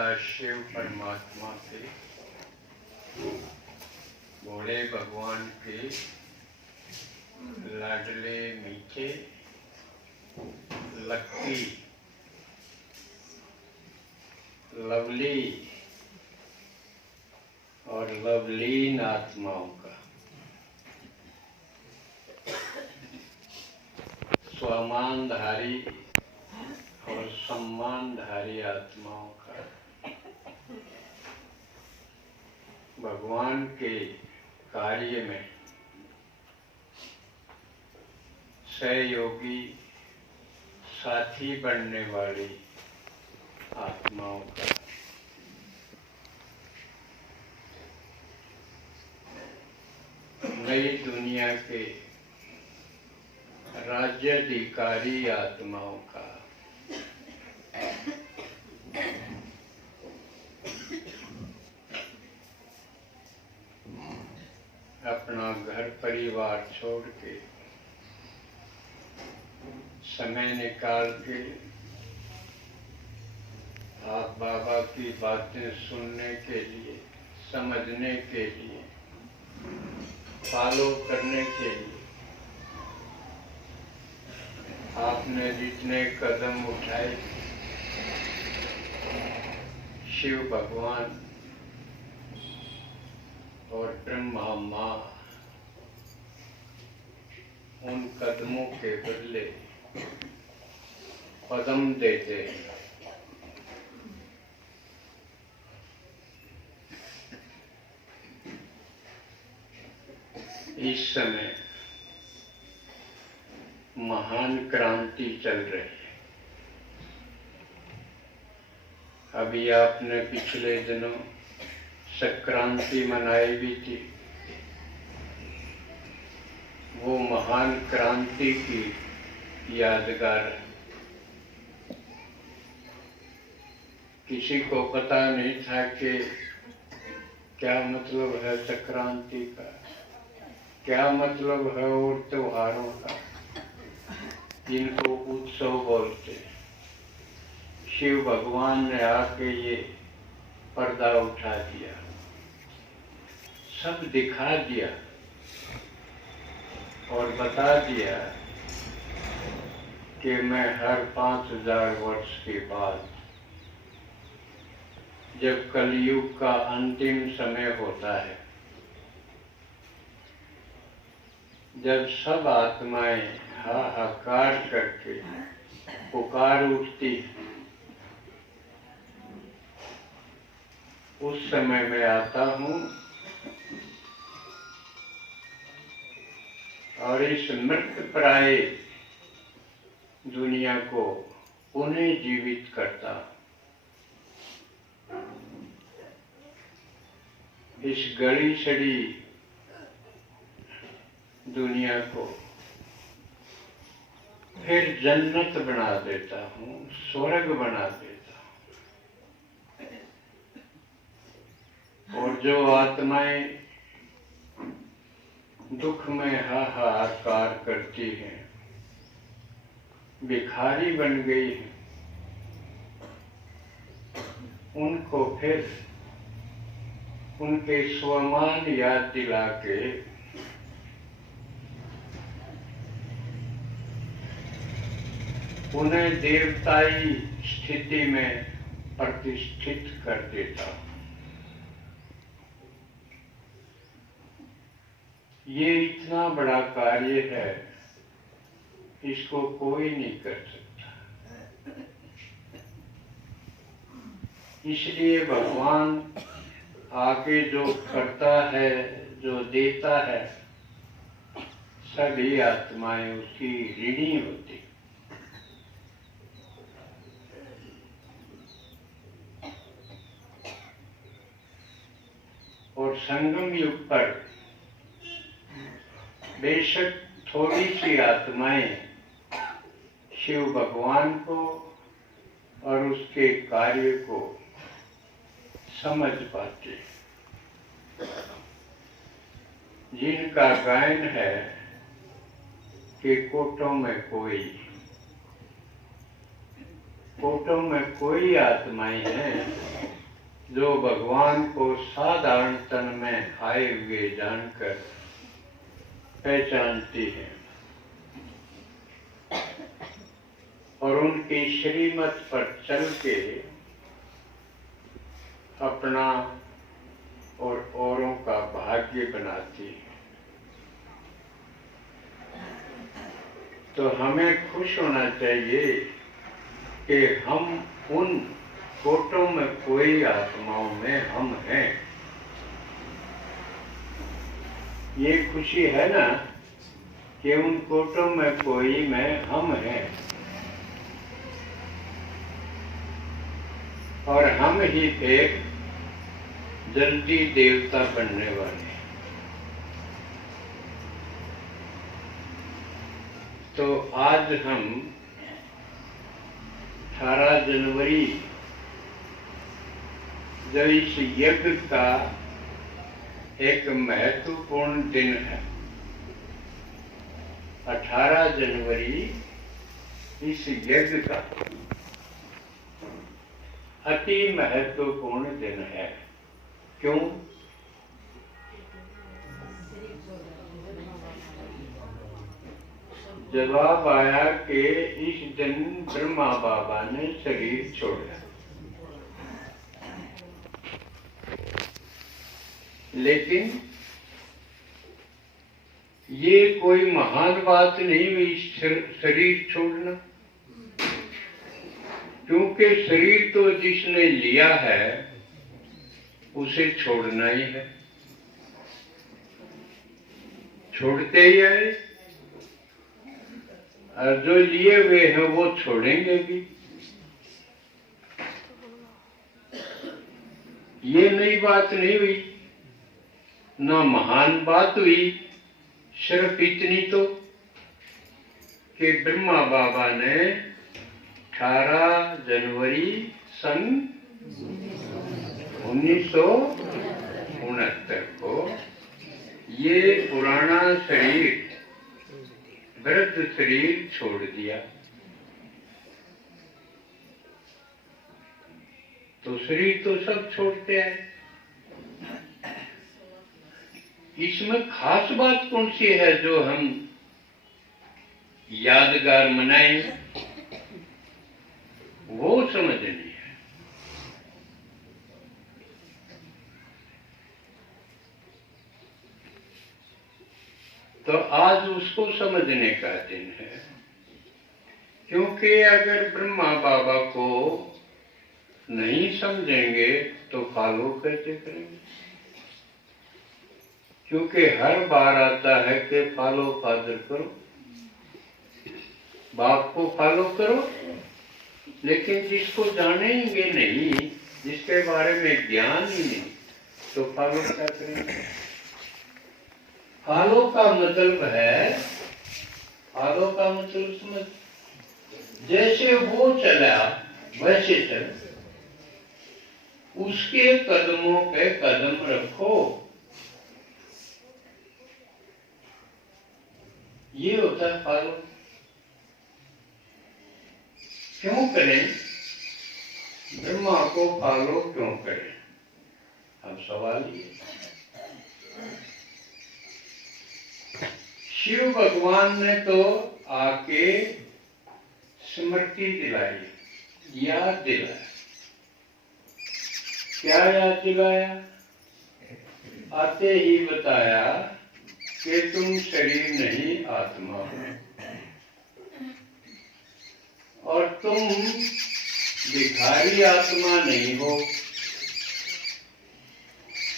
पिता शिव परमात्मा के, भोले भगवान के लाडले मीठे लक्की लवली और लवलीन आत्माओं का, स्वमानधारी और सम्मानधारी आत्माओं का भगवान के कार्य में सहयोगी साथी बनने वाली आत्माओं का नई दुनिया के राज्याधिकारी आत्माओं का अपना घर परिवार छोड़ के समय निकाल के आप बाबा की बातें सुनने के लिए, समझने के लिए, फॉलो करने के लिए आपने जितने कदम उठाए, शिव भगवान और ब्रह्मा माँ उन कदमों के बदले कदम देते हैं। इस समय महान क्रांति चल रही है। अभी आपने पिछले दिनों संक्रांति मनाई भी थी। वो महान क्रांति की यादगार है। किसी को पता नहीं था कि क्या मतलब है संक्रांति का, क्या मतलब है और त्योहारों का, जिनको उत्सव बोलते। शिव भगवान ने आके ये पर्दा उठा दिया, सब दिखा दिया और बता दिया कि मैं हर 5000 वर्ष के बाद, जब कलयुग का अंतिम समय होता है, जब सब आत्माएं हाहाकार करके पुकार उठती, उस समय मैं आता हूँ और इस मृत प्राय दुनिया को पुनः जीवित करता, इस गली सड़ी दुनिया को फिर जन्नत बना देता हूँ, स्वर्ग बना देता हूँ। और जो आत्माएं दुख में हाहाकार करती हैं, भिखारी बन गई हैं, उनको फिर उनके स्वमान याद दिला के उन्हें देवताई स्थिति में प्रतिष्ठित कर देता। ये इतना बड़ा कार्य है, इसको कोई नहीं कर सकता। इसलिए भगवान आके जो करता है, जो देता है, सभी आत्माएं उसकी ऋणी होती। और संगम युग पर बेशक थोड़ी सी आत्माएं शिव भगवान को और उसके कार्य को समझ पाते, जिनका गायन है कि कोटों में कोई कोटों में कोई आत्माएं हैं जो भगवान को साधारण तन में आए हुए जानकर पहचानती हैं और उनकी श्रीमत पर चल के अपना और औरों का भाग्य बनाती है। तो हमें खुश होना चाहिए कि हम उन कोटों में कोई आत्माओं में हम हैं। ये खुशी है ना कि उन कोटों में कोई में हम हैं और हम ही एक जल्दी देवता बनने वाले हैं। तो आज हम 18 जनवरी जो इस यज्ञ का एक महत्वपूर्ण दिन है, 18 जनवरी इस यज्ञ का अति महत्वपूर्ण दिन है। क्यों? जवाब आया कि इस दिन ब्रह्मा बाबा ने शरीर छोड़ा, लेकिन ये कोई महान बात नहीं हुई शरीर छोड़ना, क्योंकि शरीर तो जिसने लिया है उसे छोड़ना ही है, छोड़ते ही आए, और जो लिए हुए हैं वो छोड़ेंगे भी। ये नई बात नहीं हुई, ना महान बात हुई, सिर्फ इतनी तो कि ब्रह्मा बाबा ने 18 जनवरी सन 1969 को ये पुराना शरीर, वृद्ध शरीर छोड़ दिया। तो शरीर तो सब छोड़ते हैं, इसमें खास बात कौन सी है जो हम यादगार मनाएं, वो समझनी है। तो आज उसको समझने का दिन है, क्योंकि अगर ब्रह्मा बाबा को नहीं समझेंगे तो फॉलो कैसे करेंगे? क्योंकि हर बार आता है कि फॉलो फादर करो, बाप को फॉलो करो, लेकिन जिसको जानेंगे नहीं, जिसके बारे में ज्ञान ही नहीं, तो फॉलो क्या करेंगे? फॉलो का मतलब है, फॉलो का मतलब समझ, जैसे वो चला वैसे चल, उसके कदमों पे कदम रखो, ये होता है फॉलो। क्यों करें? ब्रह्मा को फॉलो क्यों करें? अब सवाल ये, शिव भगवान ने तो आके स्मृति दिलाई, याद दिलाया। क्या याद दिलाया? आते ही बताया कि तुम शरीर नहीं आत्मा हो, और तुम भिखारी आत्मा नहीं हो,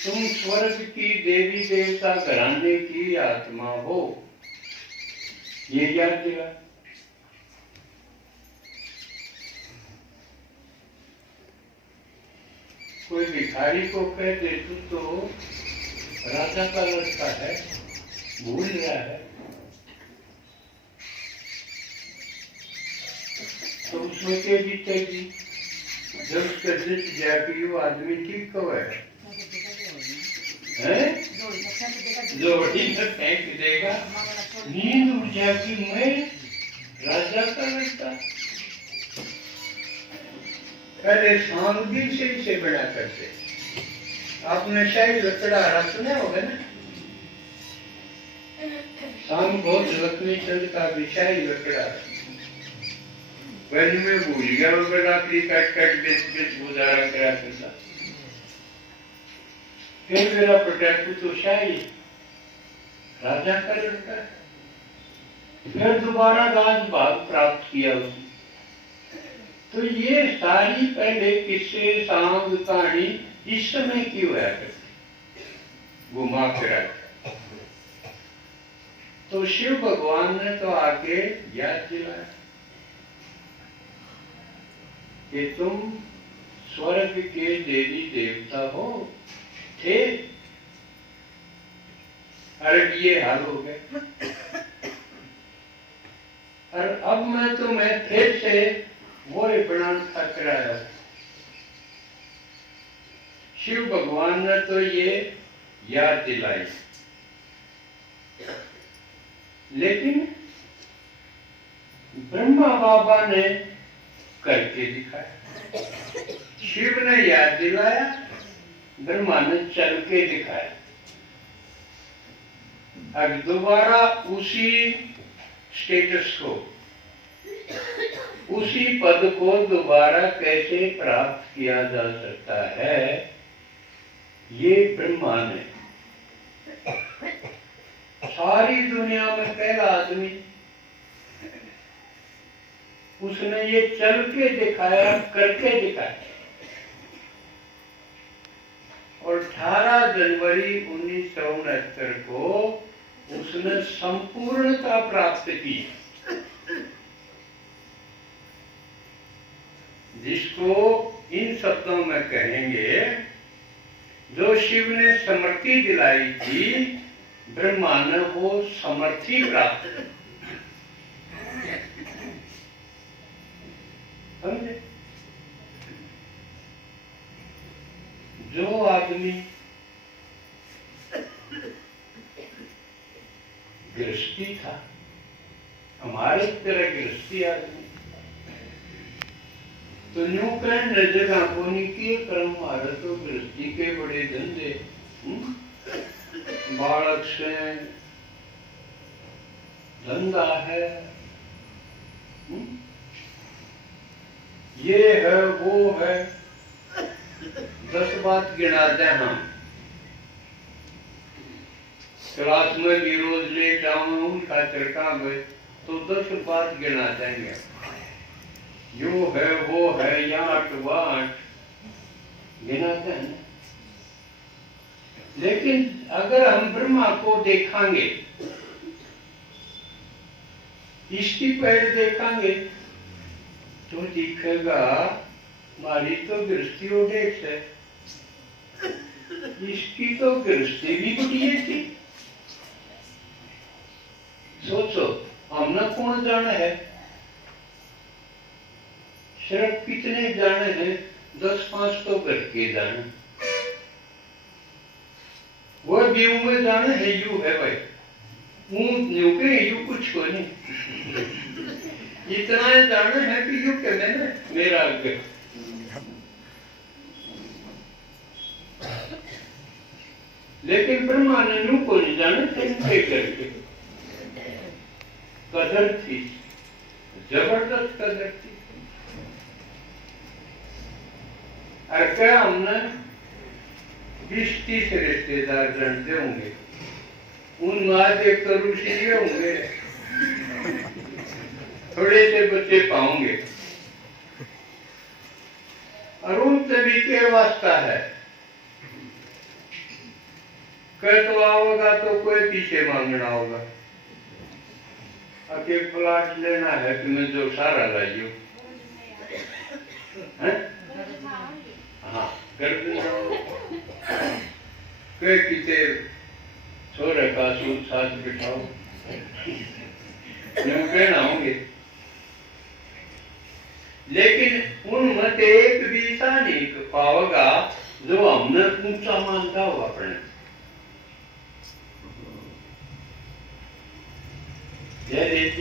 तुम स्वर्ग की देवी देवता घराने की आत्मा हो, ये याद दिला। कोई भिखारी को कह दे तू तो राजा का लड़का है, भूल रहा है, तो उसमें क्या जीतेगी? जब उसका जित जाएगी वो आदमी ठीक कब है? जोड़ी में फेंक देगा, नींद उड़ जाएगी, मैं राजा का लड़का। पहले सांगी से इसे बना करते। आपने शायद लकड़हारा सुना होगा ना, सांग बहुत लक्ष्मी चंद का विषय लकड़हारा। पहले में भूल गया वो बड़ा कट कट बेच गुजारा करा करता। फिर मेरा पटाखू तो शाही राजा का लड़का, फिर दोबारा राज भाग प्राप्त किया उसने। तो ये सारी पहले किस्से सांग कहानी इस समय की हुआ करती, घुमा फिरा। तो शिव भगवान ने तो आके याद दिलाया कि तुम स्वर्ग के देवी देवता हो थे, अरे ये हाल हो गए, और अब मैं तुम्हें फिर से वो प्रणाम कराया। शिव भगवान ने तो ये याद दिलाई, लेकिन ब्रह्मा बाबा ने करके दिखाया। शिव ने याद दिलाया, ब्रह्मा ने चल के दिखाया। अब दोबारा उसी स्टेटस को, उसी पद को दोबारा कैसे प्राप्त किया जा सकता है, ये ब्रह्मा ने सारी दुनिया में पहला आदमी, उसने ये चल के दिखाया, करके दिखाया। और 18 जनवरी 1969 को उसने संपूर्णता प्राप्त की, जिसको इन शब्दों में कहेंगे, जो शिव ने समर्थि दिलाई थी, ब्रह्मा ने वो समर्थि प्राप्त। समझे? जो आदमी गृहस्थी था, हमारे तरह गृहस्थी आदमी, तो न्यू कह जगह को नहीं किए कर्म मारे, तो गृहस्थी के बड़े धंधे, बालक से धंधा है, ये है वो है, 10 बात गिनाते हैं हम। क्लास में भी रोज लेट आऊं उनका चिरका में, तो 10 बात गिना देंगे, यो है वो है, याट वाट गिनाते हैं। लेकिन अगर हम ब्रह्मा को देखांगे, इसकी पैर देखांगे, तो दिखेगा हमारी तो गृहस्थी उडेक्स है, इसकी तो गृहस्थी भी बढ़िया थी। सोचो, हमने कौन जाना है, सिर्फ कितने जाने हैं, 10-5 तो घर के जाने, वो भी में जाने है, यू है भाई, यूं के यू कुछ को नहीं, इतना जाने है कि यू के मैंने मेरा आगे। लेकिन ब्रह्मा ने यूं को नहीं जाने थे, करके कदर थी, जबरदस्त कदर थी। और क्या हमने 20-30 रिश्तेदार जानते होंगे, उन महादेव तो ऋषि होंगे, थोड़े से बच्चे पाओगे, और उन सभी के वास्ता है, कह तो आओगा तो कोई पीछे मांगना होगा, अब एक प्लाट लेना है कि मैं जो सारा लाइयो, हाँ कर किते छोरे का सूद साथ बिठाओ, कहना होंगे। लेकिन उनमें से एक भी ऐसा नहीं पाओगा जो हमने ऊंचा मानता हो अपने।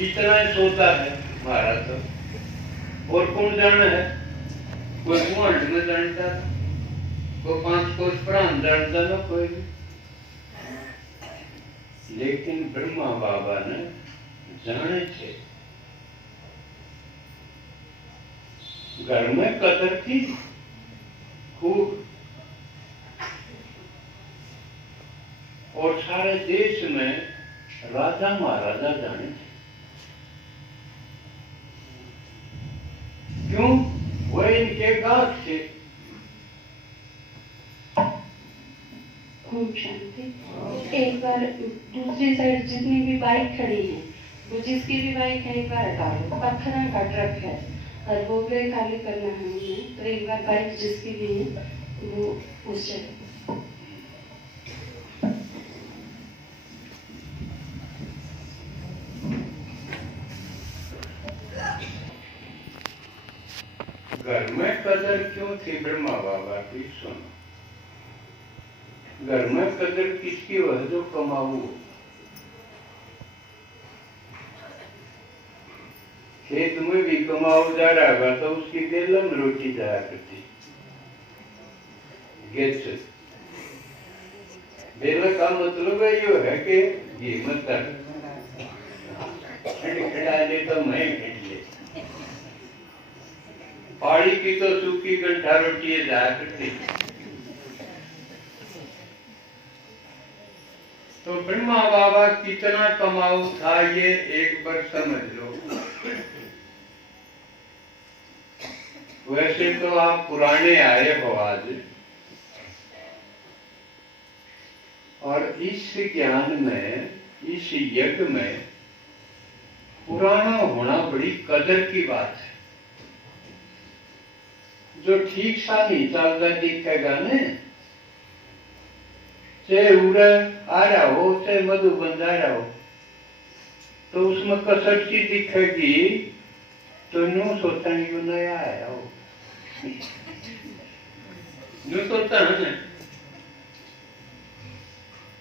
इतना ही सोता है हमारा तो, और कौन जाना है कोई मुंड में जानता था, कोई 5 कोस प्राण जानता था कोई भी। लेकिन ब्रह्मा बाबा ने जाने थे, घर में कदर थी खूब, और सारे देश में राजा महाराजा जाने थे। क्यों? वो इनके गांठ थे। खूब शांति। एक बार दूसरी साइड जितनी भी बाइक खड़ी है, वो जिसकी भी बाइक है एक बार हटा लो, पत्थर का ट्रक है और वो भी खाली करना है हमें, तो एक बार बाइक जिसकी भी है वो उस जगह। घर में कदर क्यों थी ब्रह्मा बाबा की? सुनो, घर में कदर किसकी वह जो कमाऊ, खेत में भी कमाऊ जा रहा होगा तो उसकी बेलन रोटी जाया करती। गेच बेल का मतलब ये है कि घी मत खड़ा ले तो मैं खिंच ले, पहाड़ी की तो सूखी गंठा रोटी जाया करती। तो ब्रह्मा बाबा कितना कमाऊ था ये एक बार समझ लो। वैसे तो आप पुराने आए हो आज, और इस ज्ञान में, इस यज्ञ में पुराना होना बड़ी कदर की बात है। जो ठीक सा नहीं चलता दिखेगा न, चाहे उड़े आ रहा हो चाहे मधुबन आ रहा हो, तो उसमें कसर सी दिखेगी तो यूं सोचता यू नया आया हो, यूं सोचता है ना।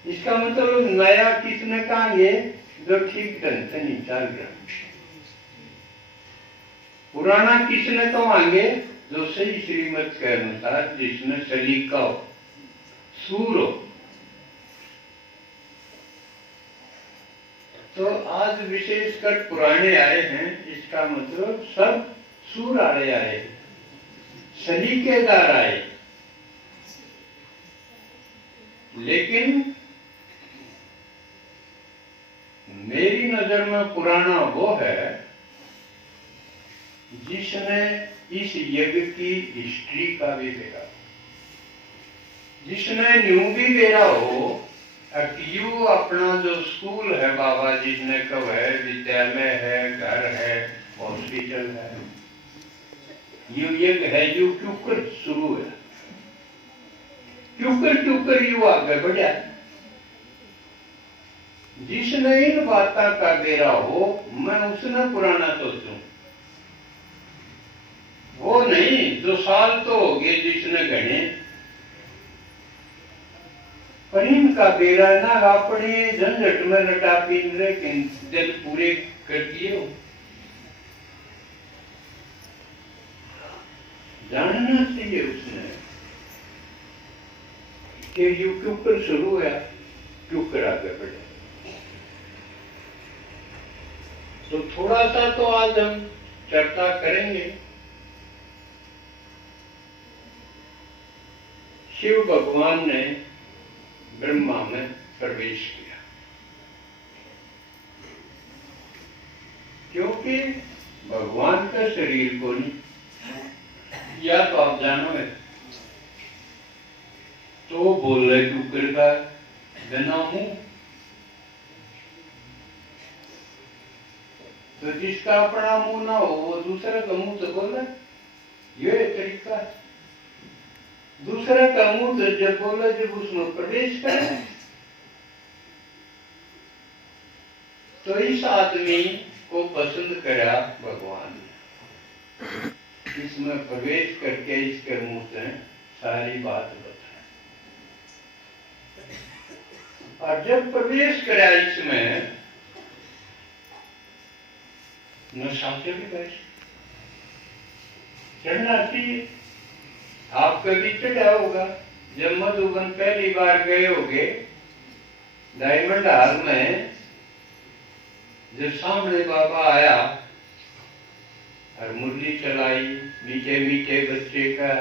इसका मतलब नया किसने कहेंगे? जो ठीक ढंग से नहीं चल रहा। पुराना किसने कहेंगे? जो सही श्रीमत के अनुसार जिसने सलीका हो, सूर हो। तो आज विशेषकर पुराने आए हैं, इसका मतलब सब सूर आए आए, सलीकेदार आए। लेकिन मेरी नजर में पुराना वो है जिसने इस यज्ञ की हिस्ट्री का भी बेरा, जिसने न्यू भी बेरा हो। यू अपना जो स्कूल है बाबा जिसने कब है, विद्यालय है, घर है, हॉस्पिटल है, यू यज्ञ है, यू क्यों कर शुरू है, क्यों कर यू आगे बढ़ा। जिसने इन बातों का बेरा हो, मैं उसने पुराना सोचूं, वो नहीं जो साल तो हो गए जिसने गणे। पर इनका बेरा ना अपने झंझट में लटा पीन लेकिन दिल पूरे कर दिए हो। जानना चाहिए उसने कि यू क्यों कर शुरू हुआ, क्यों कर आगे बढ़े। तो थोड़ा सा तो आज हम चर्चा करेंगे। शिव भगवान ने ब्रह्मा में प्रवेश किया, क्योंकि भगवान का शरीर को नहीं, या तो आप जानो है तो बोल रहे क्यों का बिना मुंह। तो जिसका अपना मुंह ना हो वो दूसरे का मुंह से बोले, ये तरीका है। दूसरे का मुंह से जब बोले जब उसमें प्रवेश करे, तो इस आदमी को पसंद करा भगवान ने, इसमें प्रवेश करके इसके मुंह से सारी बात बताए। और जब प्रवेश करा इसमें नशा से भी बैठ चढ़ना चाहिए। आप कभी चढ़ा होगा जब मधुबन पहली बार गए होगे डायमंड हाल में, जब सामने बाबा आया और मुरली चलाई, मीठे मीठे बच्चे का,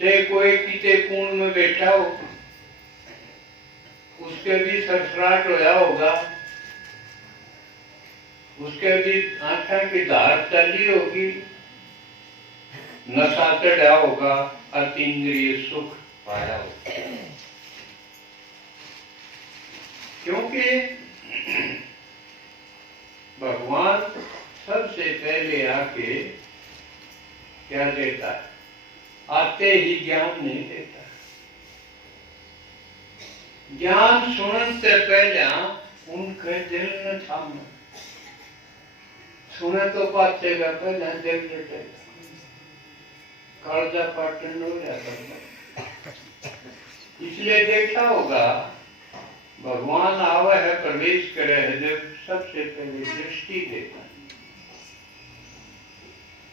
चाहे कोई किते कूण में बैठा हो उसके भी सरसराट होया होगा, उसके भी आंखों की धार चली होगी, नशा चढ़ा होगा, अतीन्द्रिय सुख पाया होगा। क्योंकि भगवान सबसे पहले आके क्या देता है? आते ही ज्ञान नहीं देता। ज्ञान सुनने से पहले उनके दिल न थामना, सुने तो पाचेगा पहले दिल लटेगा, कालजा पाटन हो जाता। इसलिए देखा होगा भगवान आवा है, प्रवेश करे है, जब सबसे पहले दृष्टि देता है,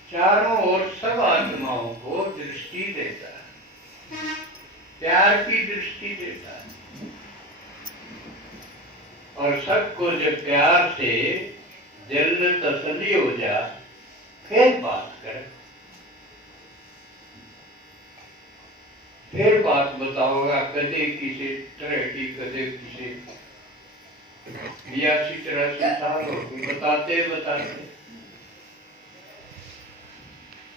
चारों ओर सब आत्माओं को दृष्टि देता है, प्यार की दृष्टि देता है, और सबको जब प्यार से दिल में तसल्ली हो जा फिर बात करे, फिर बात बताओगा, कदे किसी तरह की, कदे किसी 82-83 साल बताते बताते।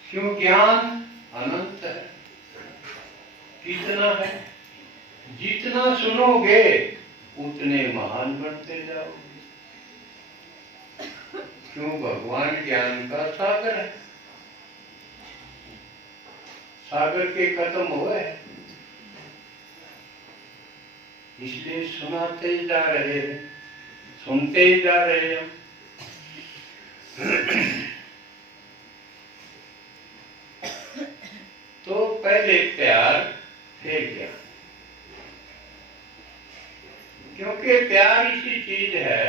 क्यों? ज्ञान अनंत है, कितना है, जितना सुनोगे उतने महान बनते जाओगे। क्यों? भगवान ज्ञान का सागर है, सागर के खत्म हुए, इसलिए सुनाते ही जा रहे हैं, सुनते ही जा रहे हैं। तो पहले प्यार फिर ज्ञान, क्योंकि प्यार ऐसी चीज है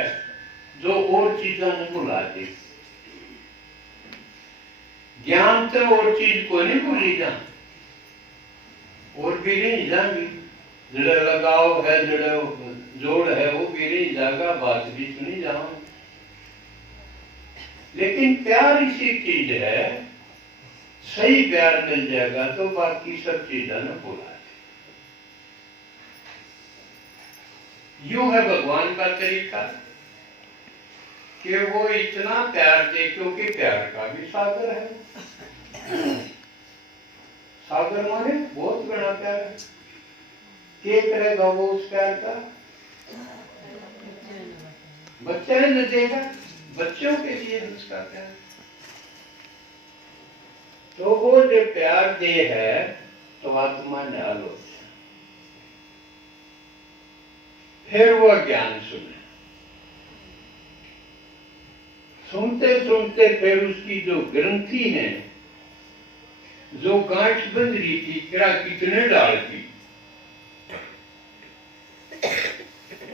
जो और चीजें नहीं भुलाती। ज्ञान तो और चीज को नहीं भूली जा, और भी नहीं जाएंगी, जड़े लगाव है, जड़े जोड़ है, वो भी नहीं जाएगा, बात भी सुनी जाओ। लेकिन प्यार ऐसी चीज है, सही प्यार मिल जाएगा तो बाकी सब चीजें न भुला। यूं है भगवान का तरीका कि वो इतना प्यार दे, क्योंकि प्यार का भी सागर है। सागर माने बहुत बड़ा प्यार है। क्या करेगा वो उस प्यार का? बच्चे न देगा, बच्चों के लिए उसका प्यार। तो वो जो प्यार दे है तो आत्मा डालो, फिर वो ज्ञान सुने, सुनते सुनते फिर उसकी जो ग्रंथि है, जो गांठ बंध रही थी, क्या कितने डाल की,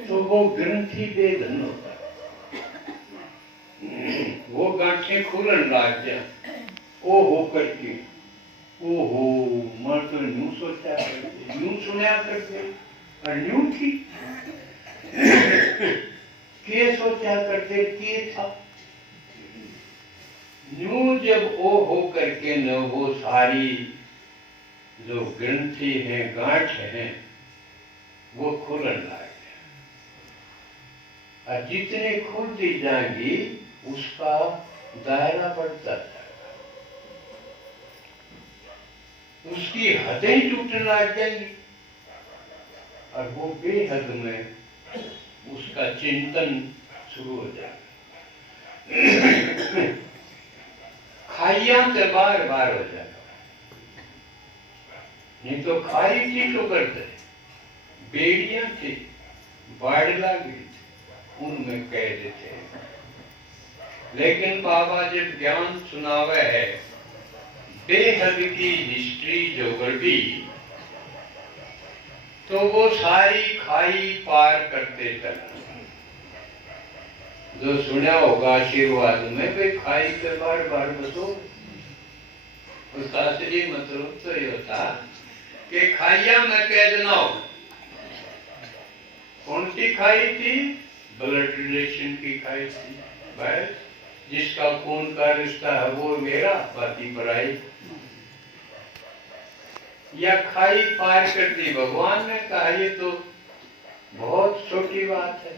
तो वो ग्रंथि बेधन होता है, वो गांठें खुलन लग जाए। ओ हो करके, ओ हो, मैं तो यूं सोचा करते, यूं सुना करते, और यूं थी के सोचा करते, के था यूं। जब ओ हो करके न वो सारी जो ग्रंथि है, गांठ है, वो खुलन लग गया, और जितने खुलती जाएंगी उसका दायरा बढ़ता जाएगा, उसकी हदें टूटने लग जाएंगी, और वो बेहद में उसका चिंतन शुरू हो जाएगा। खाइया से बार बार हो जाएगा, नहीं तो खाई थी तो करते, बेड़ियां थी, बाढ़ लगी थी, उनमें कह देते। लेकिन बाबा जब ज्ञान सुनावे है, बेहद की हिस्ट्री जो गढ़ी, तो वो सारी खाई पार करते चला। जो सुना होगा आशीर्वाद में, वे खाई के बार बार बसो, उसका असली मतलब तो ये था कि खाइया में कैद ना हो। कौन सी खाई थी? ब्लड रिलेशन की खाई थी। बस जिसका खून का रिश्ता है वो मेरा, बाकी पराई। या खाई पार कर दी। भगवान ने कहा ये तो बहुत छोटी बात है,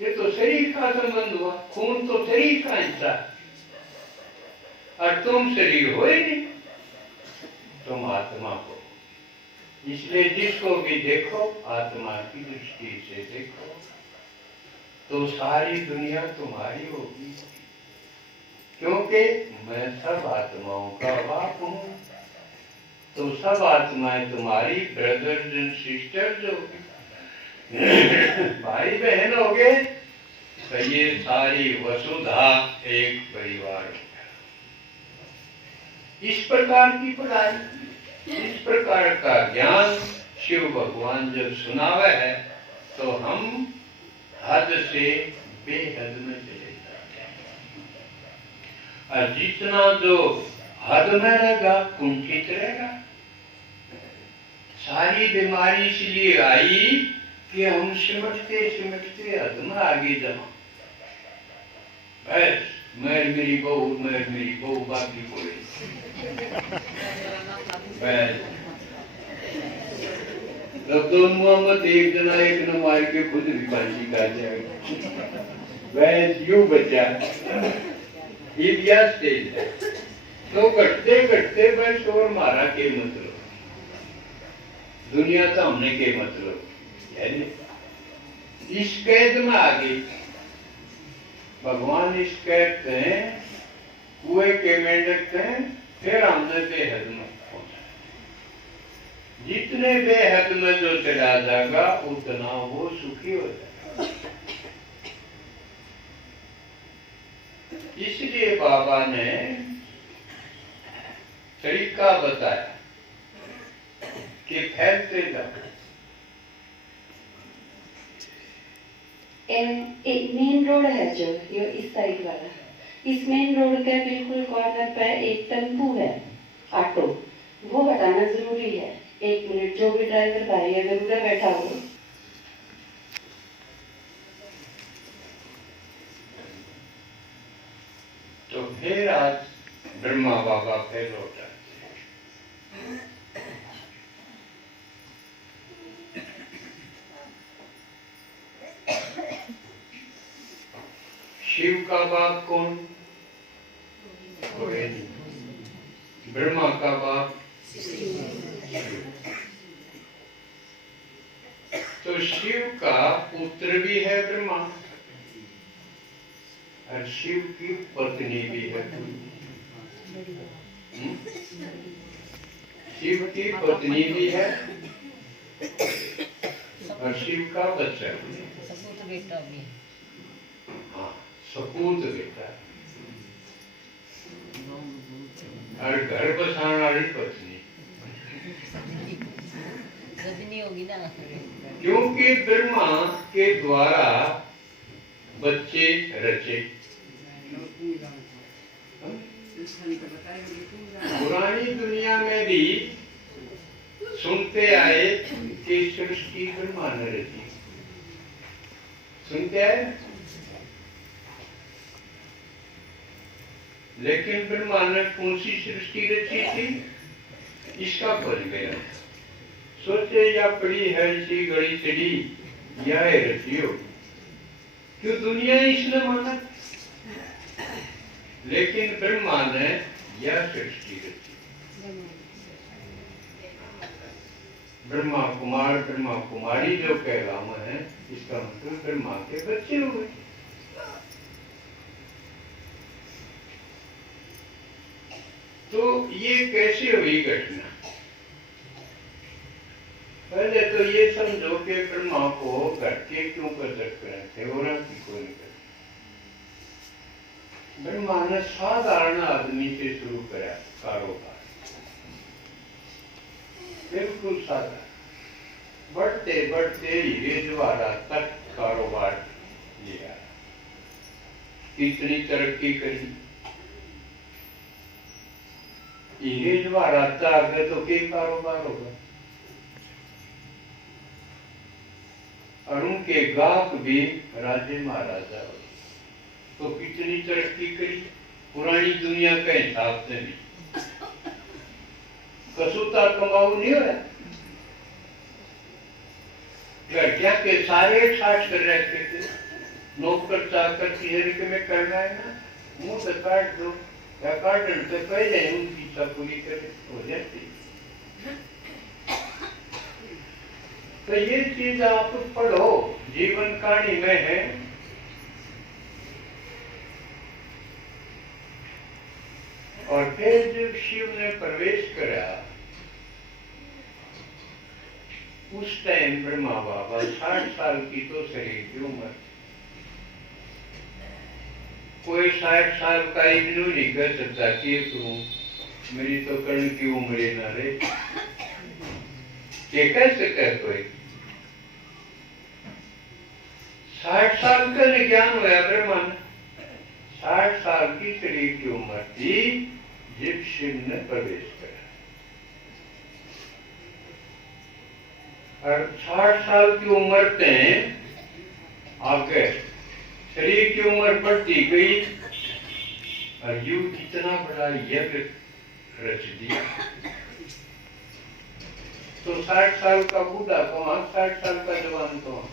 ये तो शरीर का संबंध हुआ, खून तो शरीर का हिस्सा है और तुम शरीर हो ही नहीं, तुम आत्मा को। इसलिए जिसको भी देखो आत्मा की दृष्टि से देखो तो सारी दुनिया तुम्हारी होगी, क्योंकि मैं सब आत्माओं का बाप हूं। तो सब आत्माएं तुम्हारी ब्रदर्स एंड सिस्टर्स होगी, भाई बहन हो गए। तो ये सारी वसुधा एक परिवार हो गया। इस प्रकार की पढ़ाई, इस प्रकार का ज्ञान शिव भगवान जब सुनावे है तो हम हद से बेहद में चले जाते हैं। और जितना जो हद में रहेगा कुंठित रहेगा। सारी बीमारी इसलिए आई कि हम सिमटते सिमटते हद में आगे जमा। बस मैं मेरी बहू बाकी कोई बस। तब दोनों मत एक जना एक न मार के खुद भी फांसी का जाएगा। बस यूं बचा स्टेज है। तो घटते घटते बस और मारा के मतलब दुनिया तो हमने के मतलब यानी इस कैद में आ गई। भगवान इस कैद हैं कुएं के मेंढक हैं, फिर हमने बेहद में पहुंचा। जितने बेहद में जो चला जाएगा उतना वो सुखी हो जाएगा। इसलिए बाबा ने तरीका बताया कि फैलते जाओ। एक मेन रोड है जो ये इस साइड वाला, इस मेन रोड के बिल्कुल कॉर्नर पे एक टेम्पू है ऑटो, वो हटाना जरूरी है। 1 मिनट, जो भी ड्राइवर भाई अगर उधर बैठा हो। तो फिर आज ब्रह्मा बाबा फिर लौटा। शिव का बाप कौन? कोई नहीं। ब्रह्मा का बाप तो शिव का पुत्र भी है ब्रह्मा और शिव की पत्नी भी है। शिव की पत्नी भी है और शिव का बच्चा भी है। सपूत बेटा भी। हाँ, सपूत बेटा और घर बसाने वाली पत्नी। नहीं होगी ना, क्योंकि ब्रह्मा के द्वारा बच्चे रचे। पुरानी दुनिया में भी सुनते आए कि सृष्टि ब्रह्मा ने रची। सुनते आए, लेकिन ब्रह्मा ने कौन सी सृष्टि रची थी इसका खोज गया। सोचे या पड़ी है इसी गड़ी चढ़ी या रची हो, क्यों दुनिया इसने माना। लेकिन ब्रह्मा ने यह सृष्टि रची। ब्रह्मा कुमार ब्रह्मा कुमारी जो कहलावा है, इसका मतलब ब्रह्मा के बच्चे हुए। तो ये कैसे हुई घटना? पहले तो ये समझो कि ब्रह्मा को घर के क्यों कदर करते और क्यों नहीं करते। ब्रह्मा ने साधारण आदमी से शुरू करा कारोबार, बिल्कुल साधारण। बढ़ते बढ़ते हीरे जवाहरात तक कारोबार लिया। कितनी तरक्की करी। ये जो रास्ता आगे तो क्या कारोबार होगा। और उनके गाहक भी राजे महाराजा हो तो कितनी तरक्की करी पुरानी दुनिया के हिसाब से भी। कसूता कमाऊ नहीं हो लड़कियां के सारे साठ कर रखे थे। नौकर चाकर की में करना है ना, मुंह से काट दो या काटने से पहले उनकी इच्छा पूरी करे हो जाती। तो ये चीज आप पढ़ो, जीवन कहानी में है। और फिर जब शिव ने प्रवेश करा उस टाइम ब्रह्मा बाबा 60 साल की तो शरीर की उम्र। कोई 60 साल का इग्नू नहीं कर सकता कि तू मेरी तो कर्ण की उम्र न रहे। ये कैसे कह कोई 60 साल का ज्ञान हुआ ब्रह्मा ने। 60 साल की शरीर की उम्र थी जब शिव ने प्रवेश करा। और 60 साल की उम्र से आगे शरीर की उम्र बढ़ती गई और यू इतना बड़ा यज्ञ रच दिया। तो 60 साल का बूढ़ा कौन, 60 साल का जवान कौन?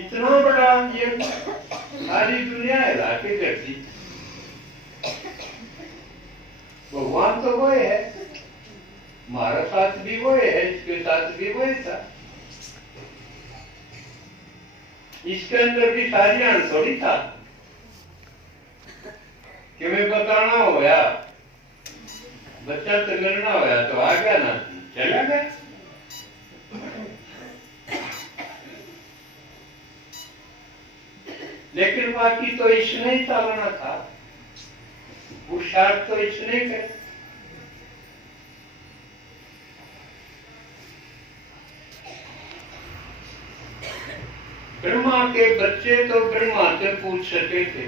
इतना बड़ा ये सारी दुनिया हिला के करती। भगवान तो वो है, हमारा साथ भी वो है, इसके साथ भी वो था। इसके अंदर भी सारी अण थोड़ी था कि मैं बताना होया, बच्चा तो मिलना होया तो आ गया ना, चला गया। लेकिन बाकी तो इसने ही चालना था, पुरुषार्थ तो इसने करे। ब्रह्मा के बच्चे तो ब्रह्मा से पूछ सके थे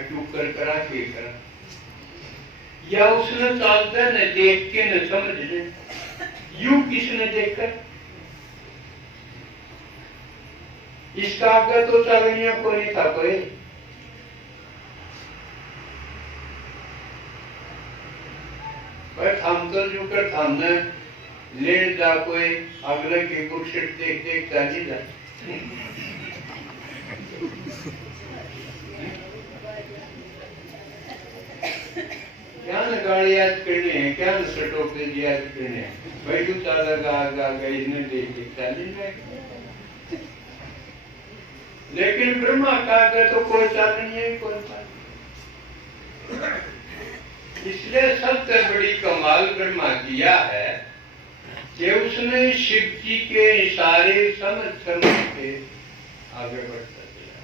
क्यों कर करा के करा, या उसने चालता न देख के न समझ ले। यू किसने देखकर इसका आगे तो चालनिया कोई था कोई। पर हम तो जो कर हमने ले जा कोई अगले की बुरशट देख देख नहीं जा। क्या न गाड़ी याद करनी है, क्या न सटोके याद करने हैं भाई। तू चाला गा इसने देख देख चाली जाएगा। लेकिन ब्रह्मा का आगे तो कोई चाल नहीं है, कोई चाल। इसलिए सबसे बड़ी कमाल ब्रह्मा किया है कि उसने शिव जी के इशारे समझ समझ के आगे बढ़ता चला।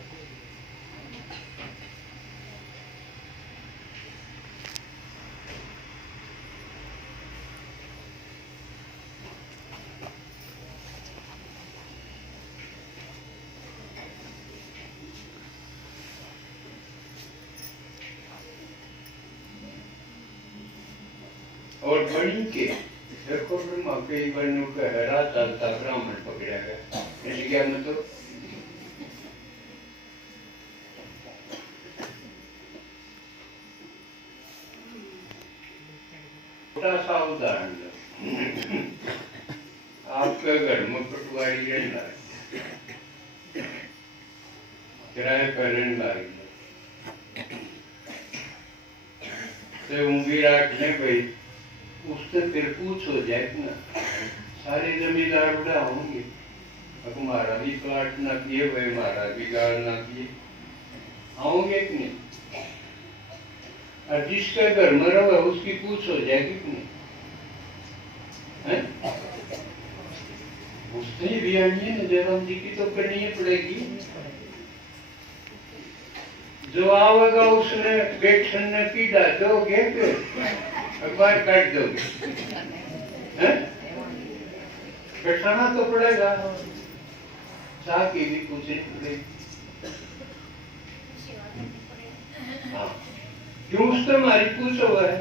और बड़ी के देखो ब्रह्मा कई वर्णों का हरा चलता ब्राह्मण पकड़ा गया। इस ज्ञान में तो छोटा सा उदाहरण लो। आपके घर में पटवारी रहना है, किराए पर रहने लगे तो उंगली रखने भाई उससे फिर पूछ हो जाए ना, सारे जमींदार उड़ा होंगे अब हमारा भी प्लाट ना किए भाई, हमारा भी गाड़ ना किए, आओगे कि नहीं? और जिसके घर में रहो उसकी पूछ हो जाएगी कि नहीं? उसने भी आनी है ना, जयराम जी की तो करनी ही पड़ेगी। जो आवेगा उसने बैठन ने पीड़ा दोगे अखबार काट दोगे, बैठाना तो पड़ेगा। जाके भी पूछे पड़े। हाँ, क्यों उससे हमारी पूछ हुआ है?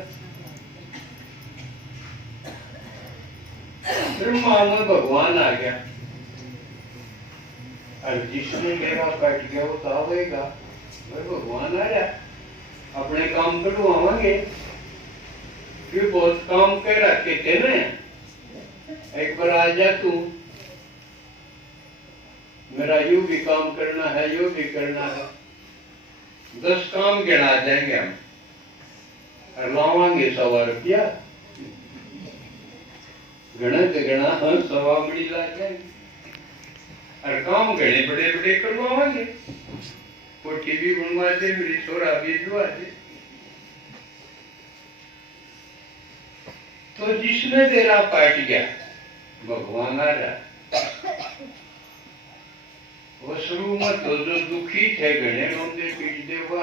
ब्रह्मा में भगवान आ गया, और जिसने मेरा काट गया वो तो आवेगा। भगवान आ रहा, अपने काम करवाएंगे। फिर बहुत काम कर रखे थे ना, एक बार आ जा तू, मेरा यू भी काम करना है, यू भी करना है। 10 काम गिना देंगे हम और लावांगे 100 रुपया। गणत गणा हम 100 बड़ी ला जाएंगे और काम गणे बड़े बड़े करवाएंगे। कोठी भी बनवा दे, मेरी छोरा भी दुआ दे। तो जिसने तेरा पाट गया, भगवान आ रहा। वो शुरू में तो जो दुखी थे गणे रोंदे पीटते वो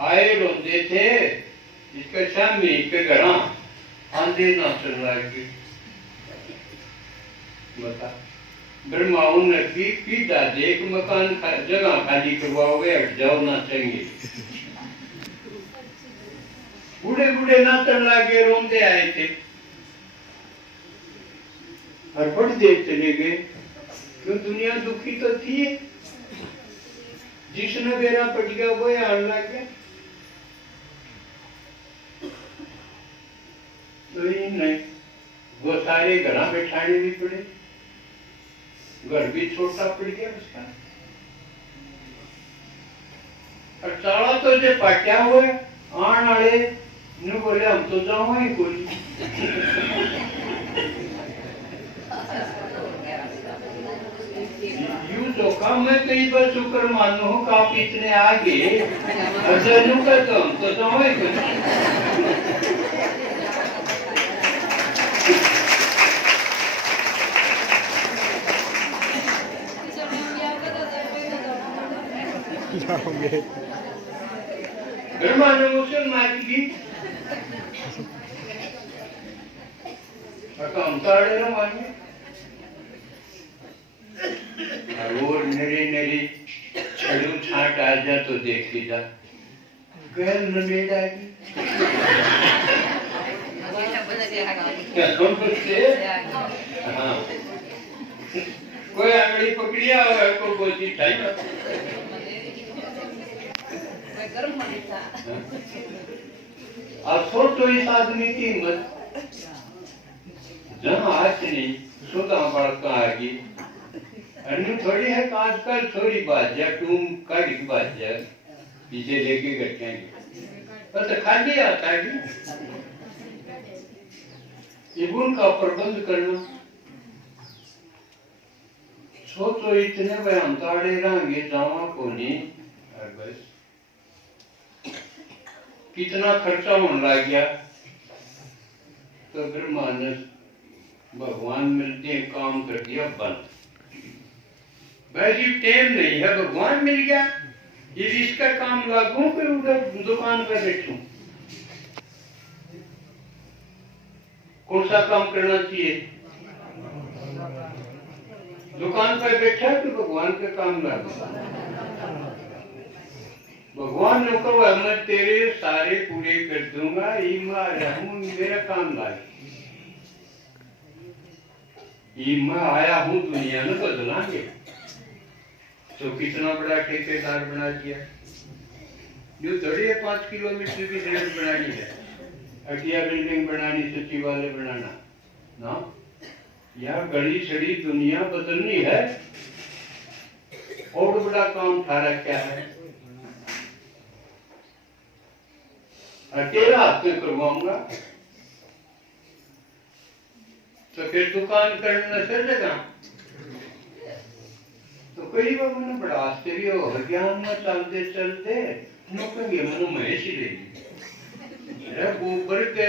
आए रोंदे थे। इसका शामी के घर आंधे ना चल रहा है। बता, ब्रह्माओं ने भी दादे एक मकान जगह खाली करवाओगे, हट जाओ ना चाहिए। बूढ़े बूढ़े नाचन लागे, रोंदे आए थे और बड़ी देर चले गए। क्यों? दुनिया दुखी तो थी। जिसने बेरा पट गया वो आने लग गया। तो ही नहीं, वो सारे घर बैठाने भी पड़े, घर भी छोटा पड़ गया उसका। और चाला तो जो पाट्या हुए आने वाले ने बोले हम तो जाओगे कोई। तो काम में कई बार शुक्र मानो हो का आप इतने आगे अजनू का तो हम तो समझ ब्रह्मांड मुसलमान की हम ताड़े ना मानिए। और नरी नरी छड़ू छाट आ जा तो देख लीजा गैर नमेदा की हाँ, कोई आंगली पकड़िया हो को गोची ठाई अब सोचो इस आदमी की हिम्मत जहाँ आज नहीं सुधा बड़का आगे अन्य थोड़ी है आजकल थोड़ी बात जा तुम कड़ी बात जा पीछे लेके रखेंगे बस खाली आता है इबुन का प्रबंध करना। सोचो इतने वे हम ताड़े रहेंगे जावा को नहीं और बस कितना खर्चा होने लग गया। तो ब्रह्मा ने भगवान मिलते काम कर दिया बंद। वैसी टेम नहीं है, भगवान मिल गया ये इसका काम लागू फिर उधर दुकान पर बैठूं। कौन सा काम करना चाहिए? दुकान पर बैठा तो भगवान का काम लागू। भगवान ने कहा मैं तेरे सारे पूरे कर दूंगा, मेरा काम लागू। मैं आया हूँ दुनिया में बदलांगे। तो कितना बड़ा ठेकेदार बना दिया जो थोड़ी 5 किलोमीटर की सड़क बनानी है, अटिया बिल्डिंग बनानी, सचिवालय बनाना ना, यह गली सड़ी दुनिया बदलनी है। और बड़ा काम थारा क्या है? अकेला हाथ में करवाऊंगा। तो फिर दुकान करने से जगह तो कई बार मैंने बड़ा आश्चर्य हो ज्ञान में चलते चलते नौकरी मनो महेश लेगी मेरा गोबर के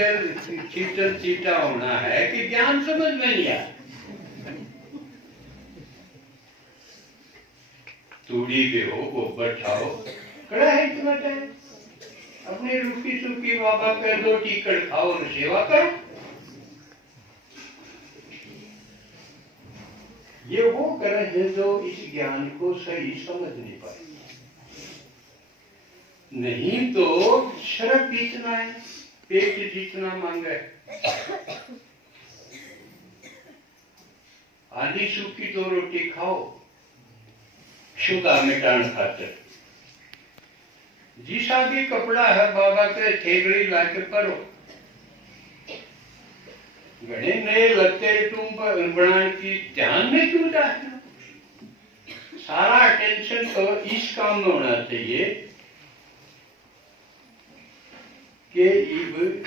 चीटन चीटा होना है कि ज्ञान समझ में नहीं आया। तूड़ी पे हो गोबर खाओ खड़ा है इतना टाइम अपने रूखी सूखी बाबा के 2 टीकड़ खाओ और सेवा करो। ये वो करें हैं जो इस ज्ञान को सही समझ नहीं पाए। नहीं तो शर्फ इतना है, पेट जितना मांगे, आधी सूखी 2 रोटी खाओ शुदा मिटान खातर। जिसा भी कपड़ा है बाबा के थेगड़ी लाके परो, घने नए लत्ते तुम बनाने की ध्यान में क्यों जाते हो? सारा अटेंशन तो इस काम में होना चाहिए कि इब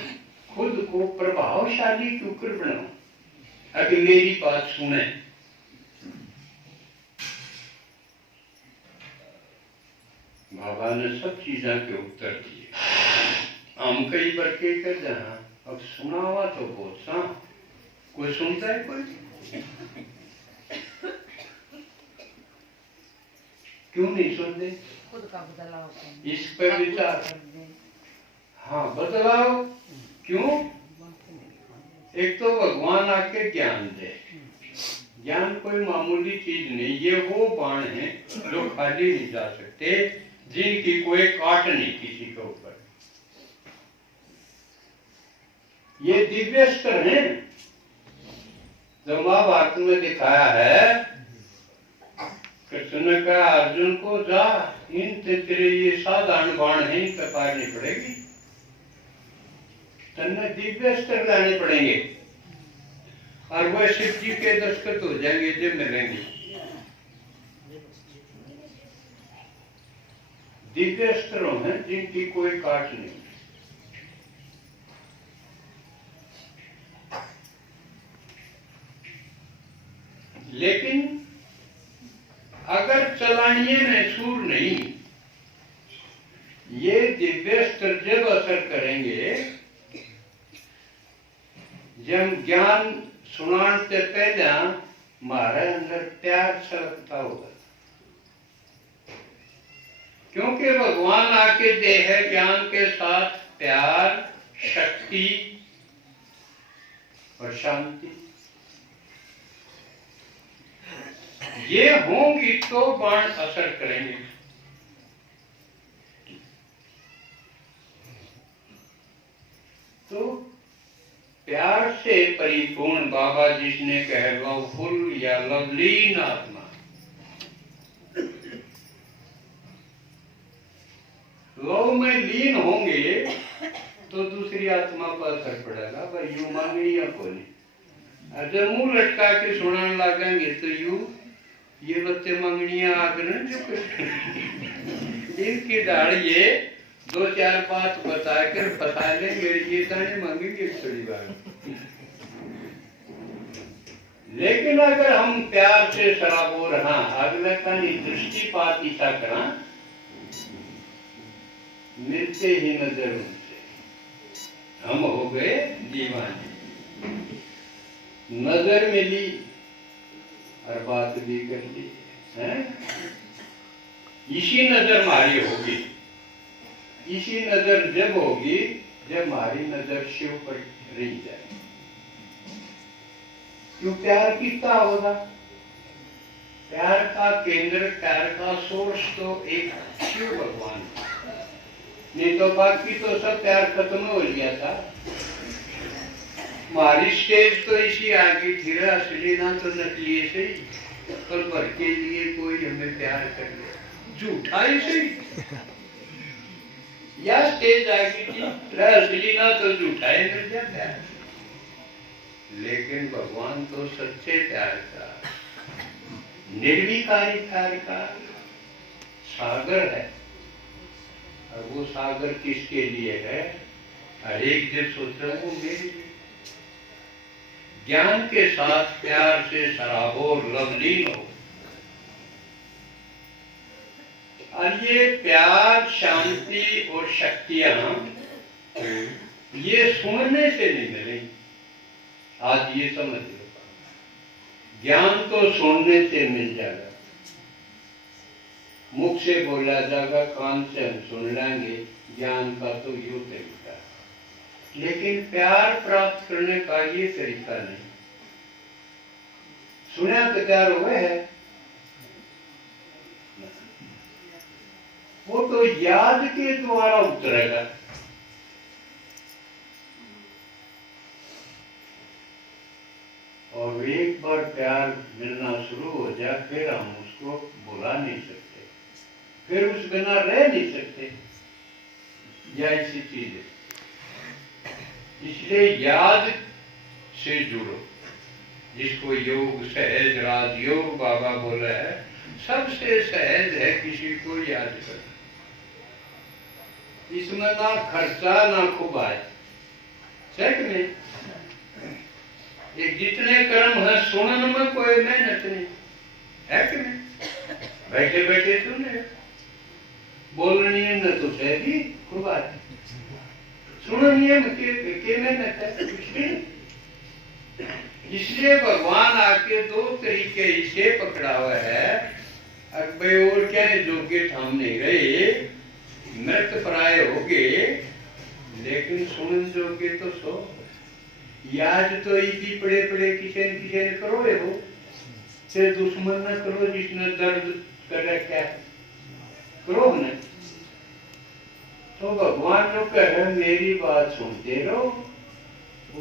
खुद को प्रभावशाली क्यों कर बनाओ। अगर मेरी बात सुने, बाबा ने सब चीजों के उत्तर दिए। हम कई बार के कर जहां अब सुना हुआ तो बहुत सा कोई सुनता है, कोई क्यों नहीं सुनते? खुद का बदलाव इस पर विचार। हाँ, बदलाव क्यों? एक तो भगवान आके ज्ञान दे। ज्ञान कोई मामूली चीज नहीं, ये वो बाण है जो खाली नहीं जा सकते, जिनकी कोई काट नहीं किसी के ऊपर। ये दिव्यस्त्र है जो महाभारत में दिखाया है। कृष्ण ने कहा अर्जुन को, जा इन तेरे ये साधारण बाण है, इनका पारनी पड़ेगी, तन्ने दिव्यस्त्र लाने पड़ेंगे और वह शिव जी के दस्तखत हो जाएंगे जब मिलेंगे। दिव्यस्त्रों हैं जिनकी कोई काट नहीं। लेकिन अगर चलानिए में सूर नहीं, ये दिव्यस्त्र जब असर करेंगे जब ज्ञान सुनाने से पहले हमारे अंदर प्यार छलकता होगा, क्योंकि भगवान आके दे है ज्ञान के साथ प्यार, शक्ति और शांति। ये होंगी तो बाण असर करेंगे। तो प्यार से परिपूर्ण बाबा जिसने कहे लवफुल या लवलीन आत्मा, लव में लीन होंगे तो दूसरी आत्मा पर असर पड़ेगा। भाई यू मांगनी या कोई, अगर मुंह लटका के सुनाने लगेंगे तो यू ये बच्चे मंगनिया आकर इनकी दाढ़ी ये 2-4 बात बताकर फंसा लेंगे, ये दाने मांगेंगे थोड़ी बार। लेकिन अगर हम प्यार से सराबोर, हाँ अगले का दृष्टिपात ऐसा करा, मिलते ही नजर उनसे हम हो गए दीवाने। नजर मिली और बात भी कर ली है। इसी नजर हमारी होगी, इसी नजर जब होगी जब हमारी नजर शिव पर रह जाए। क्यों? प्यार कितना होगा? प्यार का केंद्र, प्यार का सोर्स तो एक शिव भगवान, नहीं तो बाकी तो सब प्यार खत्म हो गया था। हमारी स्टेज तो इसी आगे थी, असली ना तो नकली से कल भर के लिए कोई हमें प्यार कर ले, झूठा ही सही या स्टेज आगे थी, असली ना तो झूठा ही मिल जाता है। लेकिन भगवान तो सच्चे प्यार का, निर्विकारी प्यार का सागर है। और वो सागर किसके लिए है? हर एक जो सोच रहा है वो मेरे लिए। ज्ञान के साथ प्यार से सराबोर लवलीन हो। और ये प्यार, शांति और शक्तियां ये सुनने से नहीं मिलेंगी। आज ये समझ लो, ज्ञान तो सुनने से मिल जाएगा, मुख से बोला जाएगा, कान से हम सुन लेंगे, ज्ञान का तो यूं तरीका है। लेकिन प्यार प्राप्त करने का ये तरीका नहीं। सुनया तो तैयार हुए है, वो तो याद के द्वारा उतरेगा। और एक बार प्यार मिलना शुरू हो जाए फिर हम उसको भुला नहीं सकते, फिर उस बिना रह नहीं सकते। यह ऐसी चीज है, इसलिए याद से जुड़ो, जिसको योग सहज राज योग बाबा बोला है। सबसे सहज है किसी को याद करना, इसमें ना खर्चा ना खुबाई। सच में ये जितने कर्म है सुनने में कोई मेहनत नहीं है कि नहीं, बैठे बैठे सुने, बोलनी है न तो सहजी खुबाई, सुननी है के मेहनत है कुछ भी। इसलिए भगवान आके दो तरीके इसे पकड़ा हुआ है, भाई और क्या है, जो के थाम नहीं गए मृत प्राय हो गए, लेकिन सुन जोगे तो सो याद तो इसी पड़े पड़े किचन किचन करो हो, फिर दुश्मन न करो जिसने दर्द कर रखा करो न। तो भगवान जो कहे मेरी बात सुनते रहो,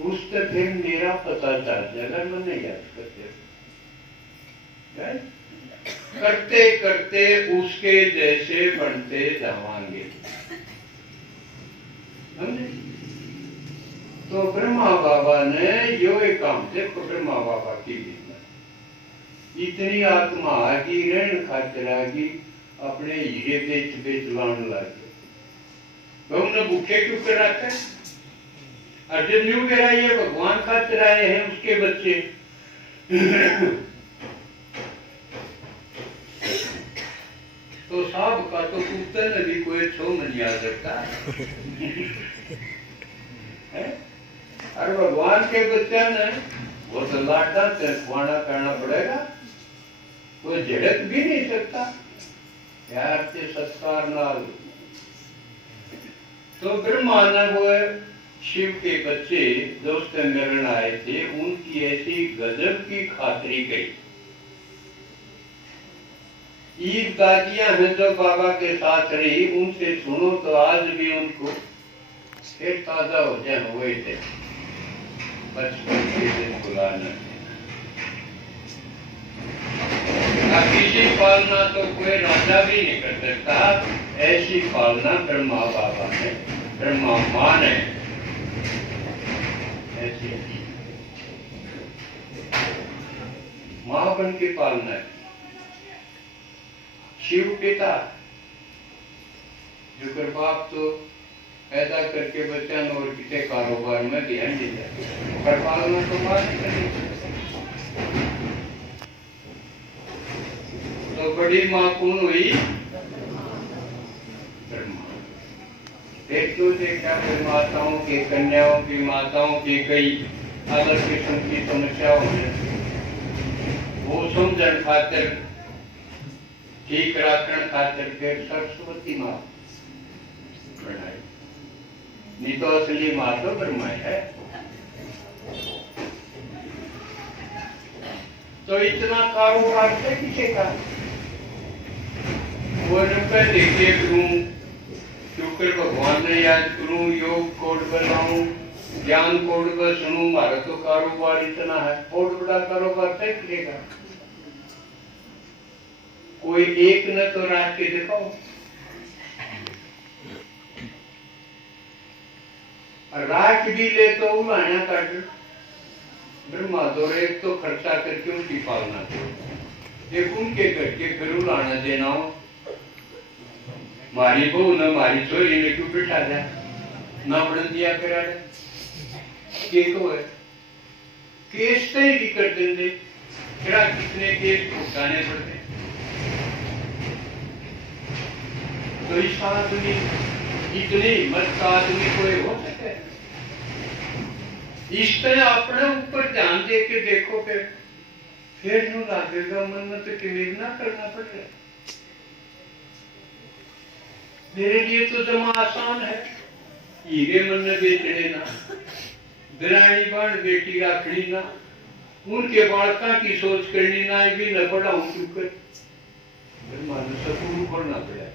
उससे फिर मेरा पता चल जाएगा, मैंने याद करते करते करते उसके जैसे बनते जावांगे। तो ब्रह्मा बाबा ने यो एक काम देखो, ब्रह्मा बाबा की इतनी आत्मा की ऋण खातरा की अपने हीरे बेच बेच लाने लगे, उन्होंने भूखे क्यों कर रखा है? अर्जुन न्यू कह रहा है ये भगवान खातिर आए हैं उसके बच्चे। तो साहब का तो कुत्ते ने भी कोई छो नहीं आ सकता अरे भगवान के बच्चे ने वो तो लाटा खुआना करना पड़ेगा, कोई झड़क भी नहीं सकता प्यार से सत्कार नाल। तो ब्रह्मा ने वो शिव के बच्चे दोस्त मिलन आए थे, उनकी ऐसी गजब की खातरी गई। ईद दादियां हैं जो बाबा के साथ रही, उनसे सुनो तो आज भी उनको फिर ताजा हो जाए हुए थे बचपन के दिन बुलाना। किसी पालना तो कोई राजा भी नहीं कर सकता, ऐसी पालना ब्रह्मा बाबा ने, ब्रह्मा मां ने ऐसी मां बन के पालना। शिव पिता जो बाप तो पैदा करके बच्चा और किसी कारोबार में ध्यान दे जाए, पर पालना तो बात नहीं। तो बड़ी माँ कौन हुई? ब्रह्मा। एक तो देखा माताओं की, कन्याओं की, माताओं की कई अलग किस्म की समस्याओं में वो समझन खातिर, ठीक रखने खातिर फिर सरस्वती माँ बनाई, नहीं तो असली माँ तो ब्रह्मा है। तो इतना कारोबार से किसे का वो रुपये देखिए करूं, शुक्र भगवान ने याद करूं, योग कोड बनाऊं, ज्ञान कोड पर सुनूं, हमारा तो कारोबार इतना है। बहुत बड़ा कारोबार तय करेगा, कोई एक न तो रात के दिखाओ। राख भी ले तो उलाया काट ब्रह्मा दो, एक तो खर्चा करके उनकी पालना करो, एक उनके घर के फिर उलाना देना हो। मारी बहू न मारी छोरी ने क्यों बिठा दिया ना बढ़न दिया करा के तो है केस तय भी कर देंगे, फिर कितने केस भुगताने पड़ते। तो इस आदमी इतनी हिम्मत का आदमी कोई हो सके? इस तरह अपने ऊपर ध्यान दे के देखो, फिर यूं लगेगा मन में तो किमेर ना करना पड़ रहा। मेरे लिए तो जमा आसान है, हीरे मन ने बेचने ना, दरानी बन बेटी राखनी ना, उनके बालका की सोच करनी ना भी न पढ़ाऊं क्योंकि ब्रह्मा ने सकून पढ़ना पड़ा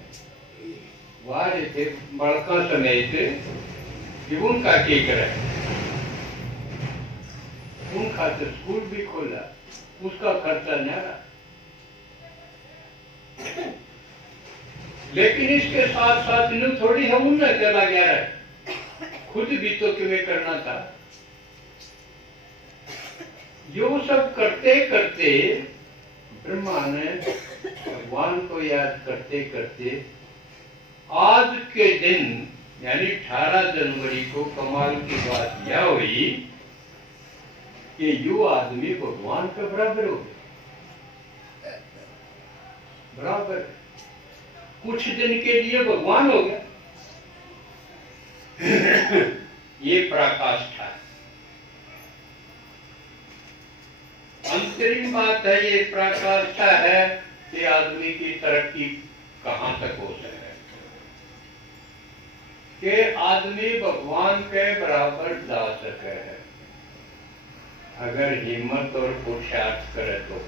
वारे थे बालका समेत कि उनका क्या करे उनका तो स्कूल भी खोला उसका खर्चा न्यारा लेकिन इसके साथ साथ इन थोड़ी है उनने चला गया है खुद भी तो क्यों करना था जो सब करते करते ब्रह्मा ने भगवान को याद करते करते आज के दिन यानी 18 जनवरी को कमाल की बात यह हुई कि यो आदमी भगवान के बराबर हो गया बराबर कुछ दिन के लिए भगवान हो गया ये पराकाष्ठा है अंतरिम बात है ये पराकाष्ठा है कि आदमी की तरक्की कहां तक हो सके कि आदमी भगवान के बराबर जा सके है अगर हिम्मत और पुरुषार्थ करे तो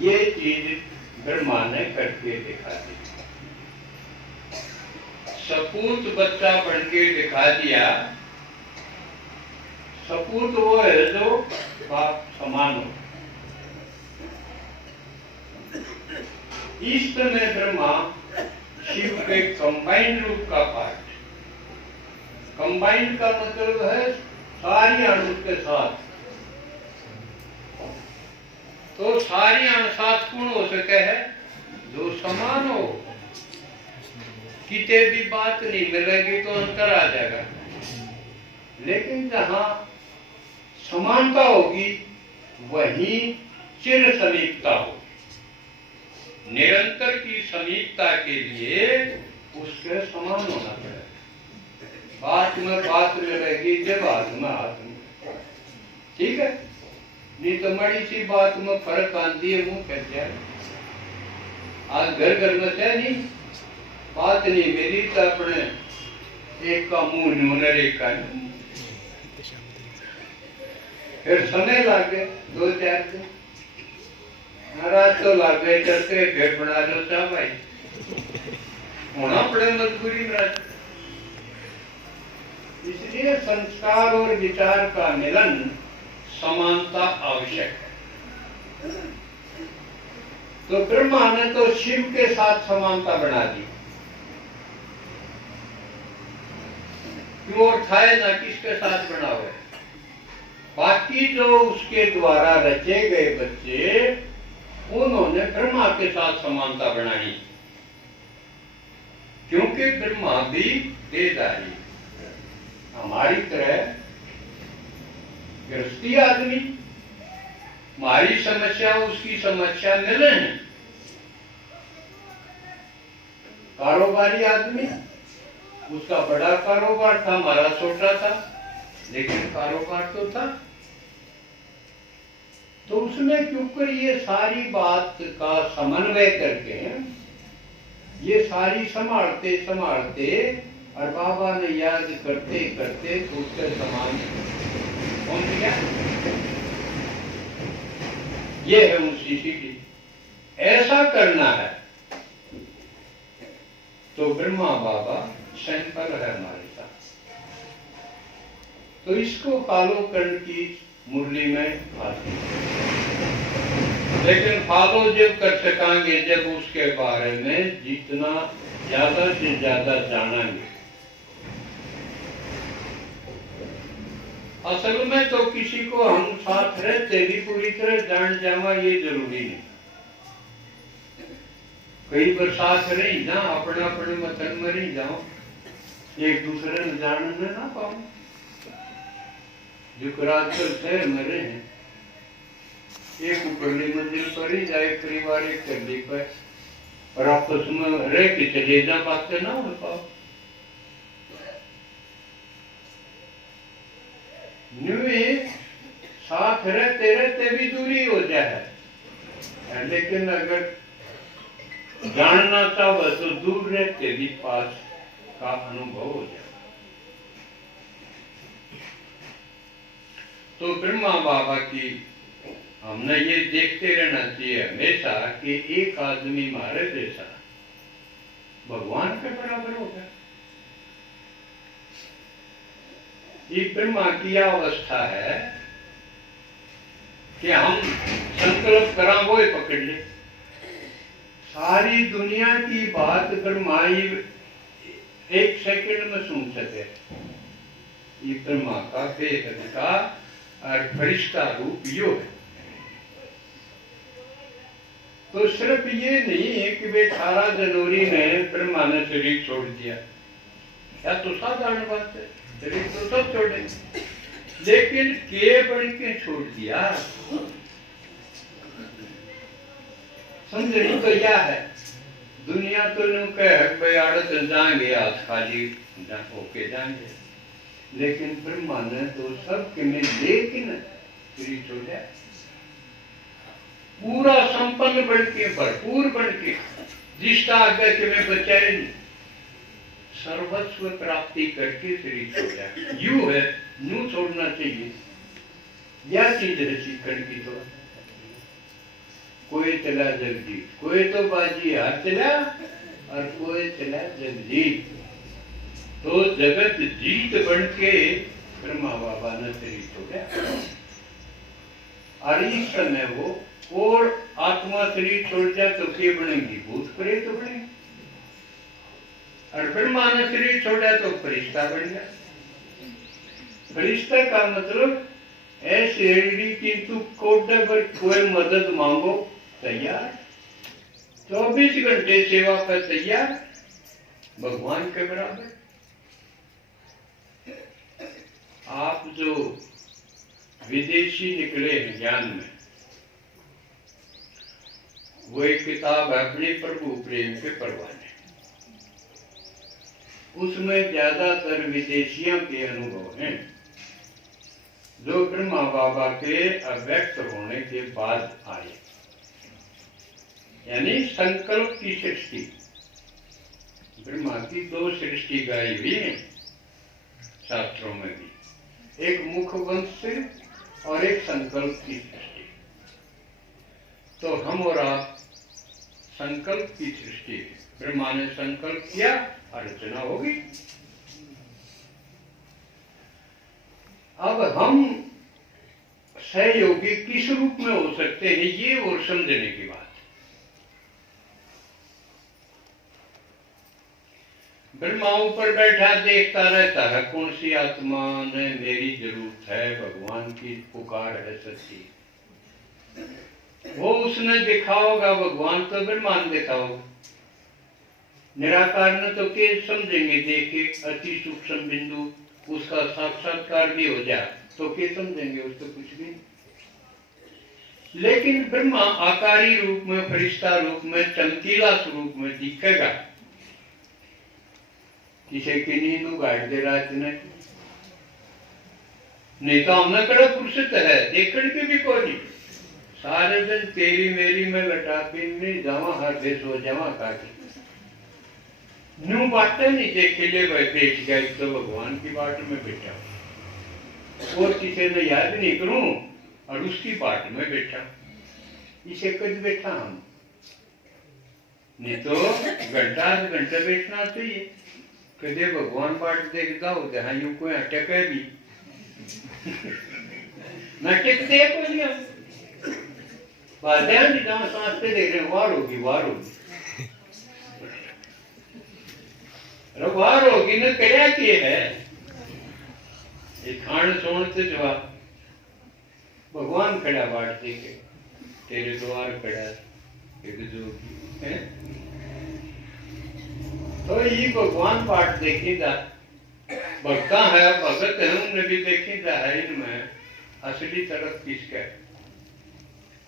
ये चीज ब्रह्मा ने करके दिखा दी सपूत बच्चा बन के दिखा दिया सपूत वो है जो बाप समान हो इस समय ब्रह्मा शिव के कंबाइंड रूप का पार्ट कंबाइंड का मतलब है सारी अणु के साथ तो सारी अणु साथ कौन हो सके है जो समान हो किते भी बात नहीं मिलेगी तो अंतर आ जाएगा लेकिन जहां समानता होगी वहीं चिर समीपता होगी निरंतर की समीपता के लिए उसके समान होना पड़ेगा बात में बात मिलेगी जब हाथ में हाथ में ठीक है नहीं तो बड़ी सी बात में फर्क आती है मुंह कहते हैं आज घर घर में से नहीं बात नहीं मिली तो अपने एक का मुंह न्यूनर एक का फिर समय लग गए 2-4 दिन नाराज तो लग गए चलते फिर बना लो चाह भाई होना पड़े मजबूरी में इसलिए संस्कार और विचार का मिलन समानता आवश्यक है तो ब्रह्मा ने तो शिव के साथ समानता बना दी क्यों और था ना किसके साथ बना हुआ है बाकी जो उसके द्वारा रचे गए बच्चे उन्होंने ब्रह्मा के साथ समानता बनाई क्योंकि ब्रह्मा भी देहधारी हमारी तरह गृहस्थी आदमी हमारी समस्या उसकी समस्या मिले हैं कारोबारी आदमी उसका बड़ा कारोबार था हमारा छोटा था लेकिन कारोबार तो था तो उसने क्योंकि ये सारी बात का समन्वय करके ये सारी संभालते संभालते और बाबा ने याद करते करते उसके समान पहुंच गया ये है उसी की ऐसा करना है तो ब्रह्मा बाबा सैंपल है हमारे साथ तो इसको फॉलो करने की मुरली में आती लेकिन फॉलो जब कर सकेंगे जब उसके बारे में जितना ज्यादा से ज्यादा जानेंगे असल में तो किसी को हम साथ रहते भी पूरी तरह जान जावा ये जरूरी नहीं कई बार साथ रही जा अपने अपने मतन में रही जाओ एक दूसरे ने जानने ना पाओ जो आजकल शहर में रहे हैं एक ऊपरली मंजिल पर ही जाए परिवार एक करली पर और आपस में रह के चले जा बातें ना हो पाओ साथ रहते रहते भी दूरी हो जाए लेकिन अगर जानना चाहो तो दूर रहते भी पास का अनुभव हो जाए तो ब्रह्मा बाबा की हमने ये देखते रहना चाहिए हमेशा कि एक आदमी मारे जैसा भगवान के बराबर होगा। ये ब्रह्मा की अवस्था है कि हम संकल्प करा वो ही पकड़ ले। सारी दुनिया की बात ब्रह्मा एक सेकंड में सुन सके। ये ब्रह्मा का बेहद का और फरिश्ता रूप यो है। तो सिर्फ ये नहीं है कि वे 18 जनवरी ने ब्रह्मा ने शरीर छोड़ दिया, या तो साधारण बात है, शरीर तो सब छोड़े, लेकिन के बन के छोड़ दिया। समझनी तो यह है, दुनिया तो नु कह भाई आड़त जाएंगे आज खाली होके जाएंगे, लेकिन ब्रह्मा ने तो सब के में लेकिन शरीर छोड़ा पूरा संपन्न बन के भरपूर बन के, जिसका आगे के में बचाए नहीं, सर्वस्व प्राप्ति करके शरीर छोड़ा। यू है नू छोड़ना चाहिए, यह चीज है सीखने की। तो कोई चला जगजीत, कोई तो बाजी हाथ चला और कोई चला जगजीत। तो जगत जीत बन के ब्रह्मा बाबा ने शरीर छोड़ा और इस समय वो और आत्मा शरीर छोड़ जाए तो क्या बनेंगी? भूत प्रेत बनेंगे। और ब्रह्मा ने शरीर छोड़ा तो फरिश्ता बन गया। फरिश्ता का मतलब ऐसे किंतु कोटे पर कोई मदद मांगो तैयार, 24 घंटे सेवा पर तैयार, भगवान के बराबर। आप जो विदेशी निकले हैं ज्ञान में, वो एक किताब है अपने प्रभु प्रेम के परवाने, उसमें ज्यादातर विदेशियों के अनुभव हैं जो ब्रह्मा बाबा के अव्यक्त होने के बाद आए, यानी संकल्प की सृष्टि। ब्रह्मा की 2 सृष्टि गाई हुई है शास्त्रों में भी, एक मुख वंश से और एक संकल्प की सृष्टि। तो हम और आप संकल्प की सृष्टि, ब्रह्मा ने संकल्प किया, अर्चना होगी। अब हम सहयोगी किस रूप में हो सकते हैं, ये और समझने की बात। ब्रह्मा ऊपर बैठा देखता रहता है, कौन सी आत्मा ने मेरी जरूरत है, भगवान की पुकार है सच्ची, वो उसने देखा होगा। भगवान तो ब्रह्मा ने देखा होगा, निराकार ने तो के समझेंगे देखे, अति सूक्ष्म बिंदु उसका साक्षात्कार भी हो जाए तो के समझेंगे, उसको कुछ भी। लेकिन ब्रह्मा आकारी रूप में, फरिश्ता रूप में, चमकीला स्वरूप में दिखेगा। किसी की नींद उगाड़ दे रात ने, नहीं तो हमने कड़ा फुर्सत है देखने की भी कोई नहीं। सारे दिन तेरी मेरी में लटा के जावा हर देश हो जावा काटी न्यू बातें नहीं देखे ले भाई बेच गए तो भगवान की बाट में बैठा और किसी ने याद नहीं करूं और उसकी बाट में बैठा, इसे कद बैठा हम, नहीं तो घंटा घंटा बैठना चाहिए। कदे भगवान बाट देखता हो हाँ यू कोई अटक है भी नाटक दे कोई नहीं बाध्यान जहां सांस पे देख रहे वार होगी वार होगी न क्या किए है ये खान सोन से जवाब भगवान खड़ा बाट देखे तेरे द्वार खड़ा एक जोगी है। तो ये भगवान पाठ देखीदा भक्ता है, भगत है, उन्हें भी देखीदा है। इनमें असली तरफ किसका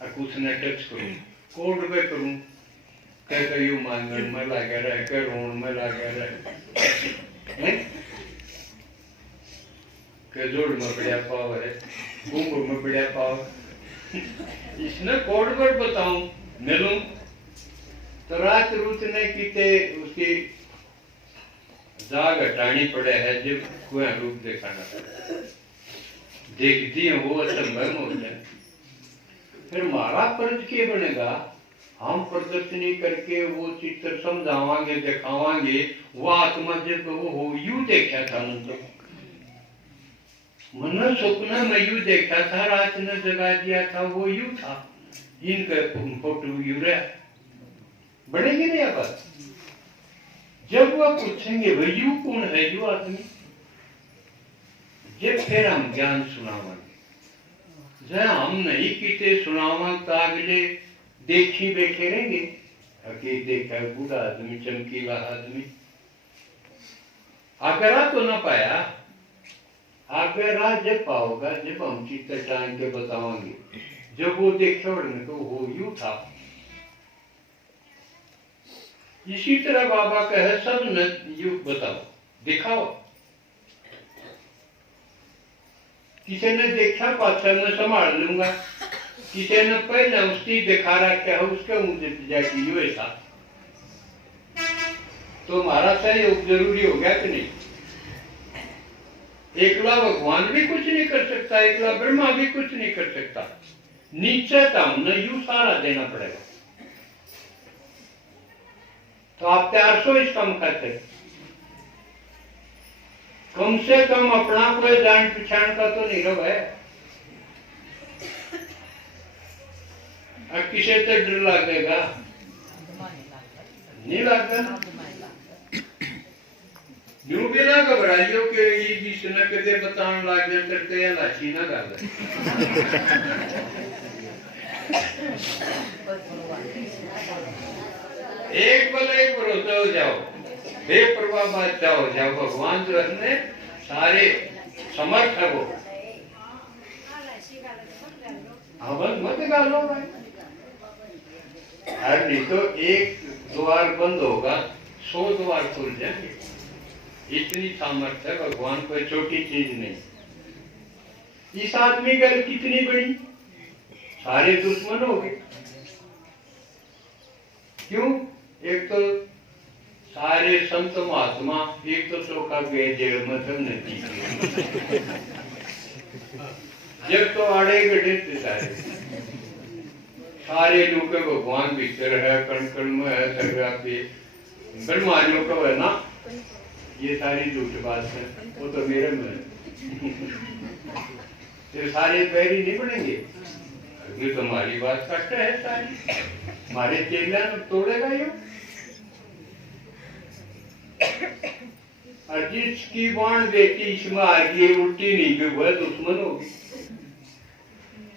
कुछ न टच करूं कोड में करूं कह यू मांगण में लगा रहे कह रोण में लगा रहे कह जोड़ में बढ़िया पाव है घूंघ में बढ़िया पाव इसने कोड पर बताऊं मिलूं तो रात रूत ने कीते उसकी जाग हटानी पड़े है जब कोई रूप दिखाना देखती है वो असंभव हो जाए। फिर हमारा फर्ज क्या बनेगा? हम प्रदर्शनी करके वो चित्र समझावांगे, दिखावांगे। वो आत्मा जब वो हो यू देखा था मन तो मन स्वप्न में यू देखा था, रात ने जगा दिया था, वो यू था। इनका फोटो यू रहा बढ़ेंगे नहीं अब। जब वो पूछेंगे भाई यू कौन है यू आदमी, जब फिर हम ज्ञान सुनावांगे। जब हम नहीं कीते सुनावा तो अगले देखी बैठे रहेंगे। अके देखा बूढ़ा आदमी, चमकीला आदमी। आगरा तो ना पाया, आगरा जब पाओगा जब हम चित्र टांग के बतावांगे। जब वो देखा तो वो यू था। इसी तरह बाबा कहे सब न यू बताओ, दिखाओ। किसी ने देखा पाछा मैं संभाल लूंगा, किसी ने पहले उसकी दिखा रखा है उसके मुझे जाके यू ऐसा। तो हमारा सहयोग जरूरी हो गया कि नहीं? एकला भगवान भी कुछ नहीं कर सकता, एकला ब्रह्मा भी कुछ नहीं कर सकता। नीचे तो हमने यू सारा देना पड़ेगा। तो आप 400 इस कम करते, कम से कम अपना कोई जान पहचान का तो नहीं रहे। अब किसे तो डर लगेगा नहीं लगता। यूं भी ना घबराइयो कि ये जिसने कदे बताने लग जाए करते हैं लाची ना कर दे। एक भले भरोसा हो जाओ, बेपरवाह बादशाह हो जाओ। भगवान जो है सारे समर्थ है वो। बस मत गालो भाई। हर नहीं तो एक द्वार बंद होगा 100 द्वार खुल जाएंगे। इतनी सामर्थ्य है भगवान, कोई छोटी चीज नहीं। इस आदमी का कितनी बड़ी, सारे दुश्मन हो गए। क्यों? एक तो सारे संत महात्मा, एक तो सोखा गए जेल में सब नहीं। जब तो आड़े गड्ढे थे सारे लोग भगवान भीतर है, कण कण में है, सर्व्यापी। ब्रह्मानियों का है ना, ये सारी झूठ बात है, वो तो मेरे में है। तो सारे पैरी नहीं बनेंगे। ये तुम्हारी बात कष्ट है सारी, हमारे चेला तोड़ेगा ये। और जिसकी बाण बेटी इसमें आगे उल्टी नहीं गई वह दुश्मन होगी।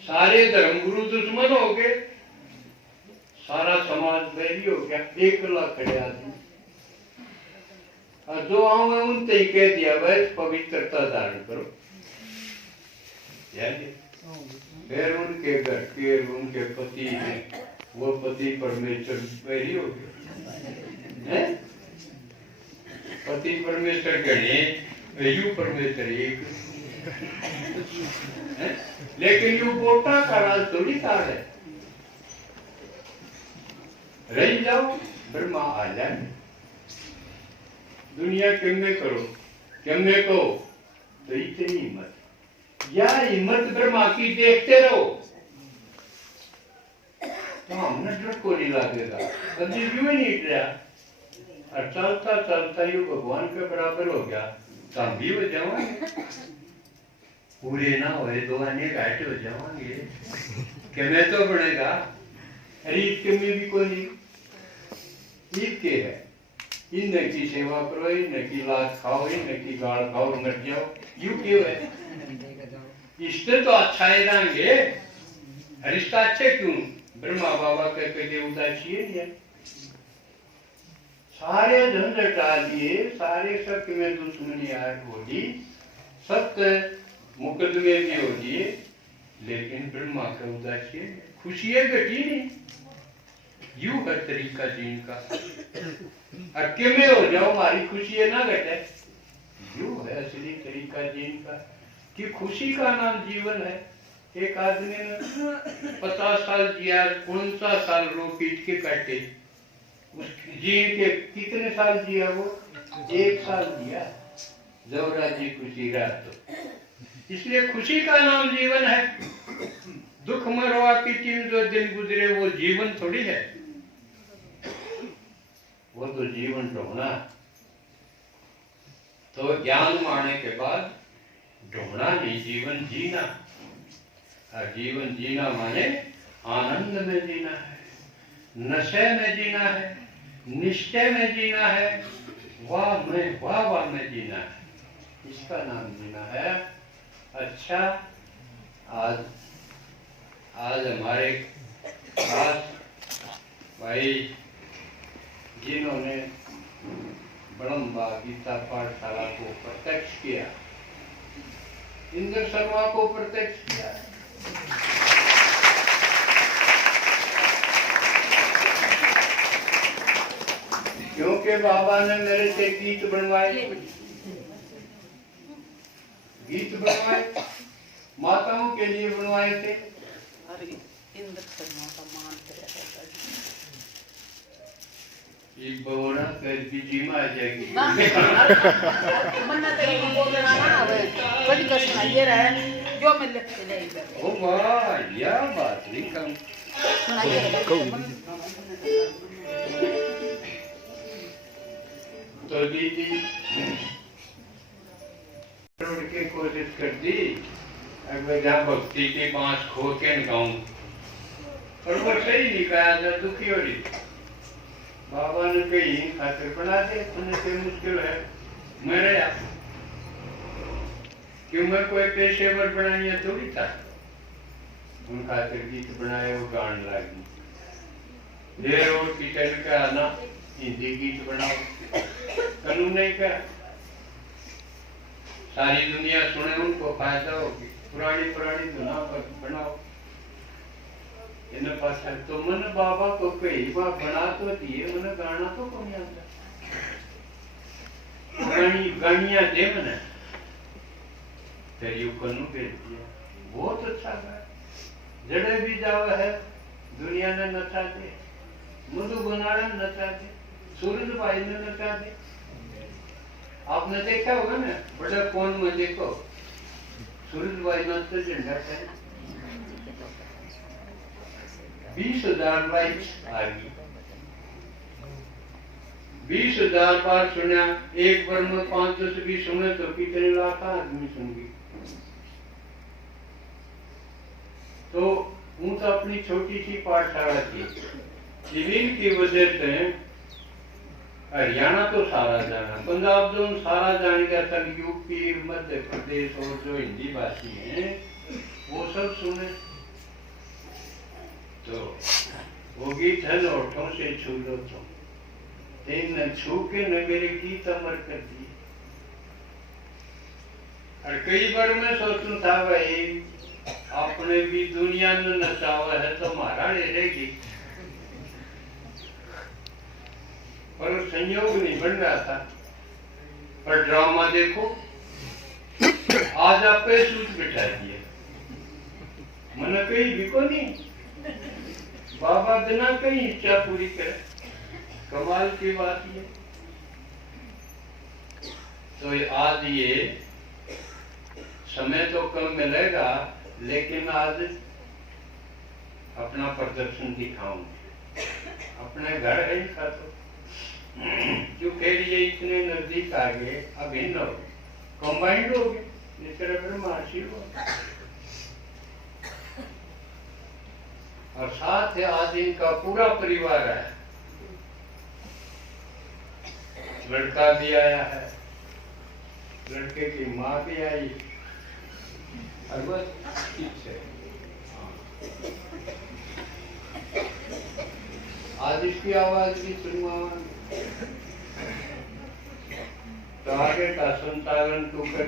सारे धर्मगुरु दुश्मन हो गए, सारा समाज बैरी हो गया। एक लाख खड़े आदमी और जो आऊं उनसे ही कह दिया भाई पवित्रता धारण करो। फिर उनके घर के उनके पति हैं, वो पति परमेश्वर बैरी हो गए। पति परमेश्वर गणे, यू परमेश्वर एक। लेकिन यू बोटा का राज थोड़ी तार है। रह जाओ ब्रह्मा आ जाए। दुनिया किम्मे करो, किम्मे को तो इतनी हिम्मत, या हिम्मत ब्रह्मा की देखते रहो तो हमने डर को नहीं लगेगा। कभी क्यों नहीं डरा? और चलता चलता यू भगवान के बराबर हो गया तो हम भी हो जाएंगे। पूरे ना होए दो आने घाटे हो जाएंगे। किमे तो बनेगा। रीत के में भी कोई नहीं। ईद के है, इनकी सेवा करो, इनकी लाश खाओ, इनकी गाड़ खाओ, मर जाओ। यू क्यों है? इससे तो अच्छा ही रहेंगे। रिश्ता अच्छे क्यों? ब्रह्मा बाबा के कहे उदासी है। सारे झंझट आ दिए, सारे सत्य में दुश्मनी हो दी, सत्य मुकदमे भी हो दिए, लेकिन ब्रह्मा का उदासी खुशी है घटी नहीं। यू है तरीका जीन का। अकेले हो जाओ हमारी खुशी है ना घटे। यू है असली तरीका जीन का कि खुशी का नाम जीवन है। एक आदमी ने 50 साल जिया, कौन सा साल रो पीट के काटे। जीन के कितने साल जिया वो? 1 साल जिया। जब राजी खुशी रहा तो। इसलिए खुशी का नाम जीवन है। दुख मरो आपकी टीम जो दिन गुजरे वो जीवन थोड़ी है, वो तो जीवन ढूंढना। तो ज्ञान मारने के बाद ढूंढना नहीं, जीवन जीना। और जीवन जीना माने आनंद में जीना है, नशे में जीना है, निश्चय में जीना है, वाह में जीना है, इसका नाम जीना है। अच्छा, आज हमारे खास भाई जिन्होंने बड़म्बा गीता पाठशाला को प्रत्यक्ष किया, इंद्र शर्मा को प्रत्यक्ष किया, क्योंकि बाबा ने मेरे से गीत बनवाए, माताओं के लिए बनवाए थे। इंद्र शर्मा का मान ये बोला कर बीजी में आ जाएगी। मन्ना तेरे को बोलना ना आवे, बड़ी कसम ये रहे जो मैं लिख के नहीं कर। ओ वाह, यह बात नहीं कम। तो दीदी रोड के कोशिश कर दी, अगर जहाँ भक्ति के पांच खो के गाऊं, और वो सही नहीं कहा था, दुखी हो रही। बाबा ने कही खातिर बना दे, उन्हें कोई मुश्किल है मेरे यार, क्यों मैं कोई पेशेवर बनानी थोड़ी था। उन खातिर गीत बनाए, वो गान लगी। देर और किचन का आना, हिंदी गीत बनाओ, कानून नहीं का सारी दुनिया सुने, उनको फायदा होगी। पुरानी धुना बनाओ, इन्हें पास है। तो मन बाबा को कई बार बना तो दिए, मन गाना तो कौन आता, गानिया दे मन, फिर यू कनू भेज दिया, बहुत अच्छा गाया। जड़े भी जावा है दुनिया ने नचा दे, मधु बनारन नचा दे, सूरज भाई ने नचा दे। आपने देखा होगा ना, बड़ा फोन में देखो, सूरज भाई ने तो झंडा है, 20,000 लाइक्स आ गई, 20,000 बार सुना। एक बार में 5-10 भी सुने तो कितने लाख आदमी सुन गए। तो वो तो अपनी छोटी सी पाठशाला थी, जमीन की वजह से हरियाणा तो सारा जाना, पंजाब जो सारा जानेगा, सब यूपी, मध्य प्रदेश और जो हिंदी भाषी हैं वो सब सुने। तो वो गीत है ना, होठों से छू लो तुम, न छू के न मेरे गीत अमर कर दिए। और कई बार मैं सोचूं था भाई, आपने भी दुनिया में नचावा है तो हमारा ले रहेगी, पर संयोग नहीं बन रहा था। पर ड्रामा देखो, आज आप पे सूच बिठा दिए, मन कहीं भी को नहीं, बाबा बिना कहीं इच्छा पूरी करे, कमाल की बात ये। तो आज ये समय तो कम मिलेगा, लेकिन आज अपना प्रदर्शन दिखाऊंगे। अपने घर है इनका, तो जो कह लिए इतने नजदीक आ गए, अब इन कंबाइंड हो गए, जिस तरह ब्रह्माशी हो। और साथ है आज इनका पूरा परिवार है, लड़का भी आया है, लड़के की माँ भी आई, और बस ठीक है। आज इसकी आवाज भी सुनवा, तो आगे का संचालन तो कर,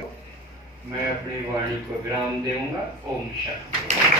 मैं अपनी वाणी को विराम दूंगा। ओम शांति।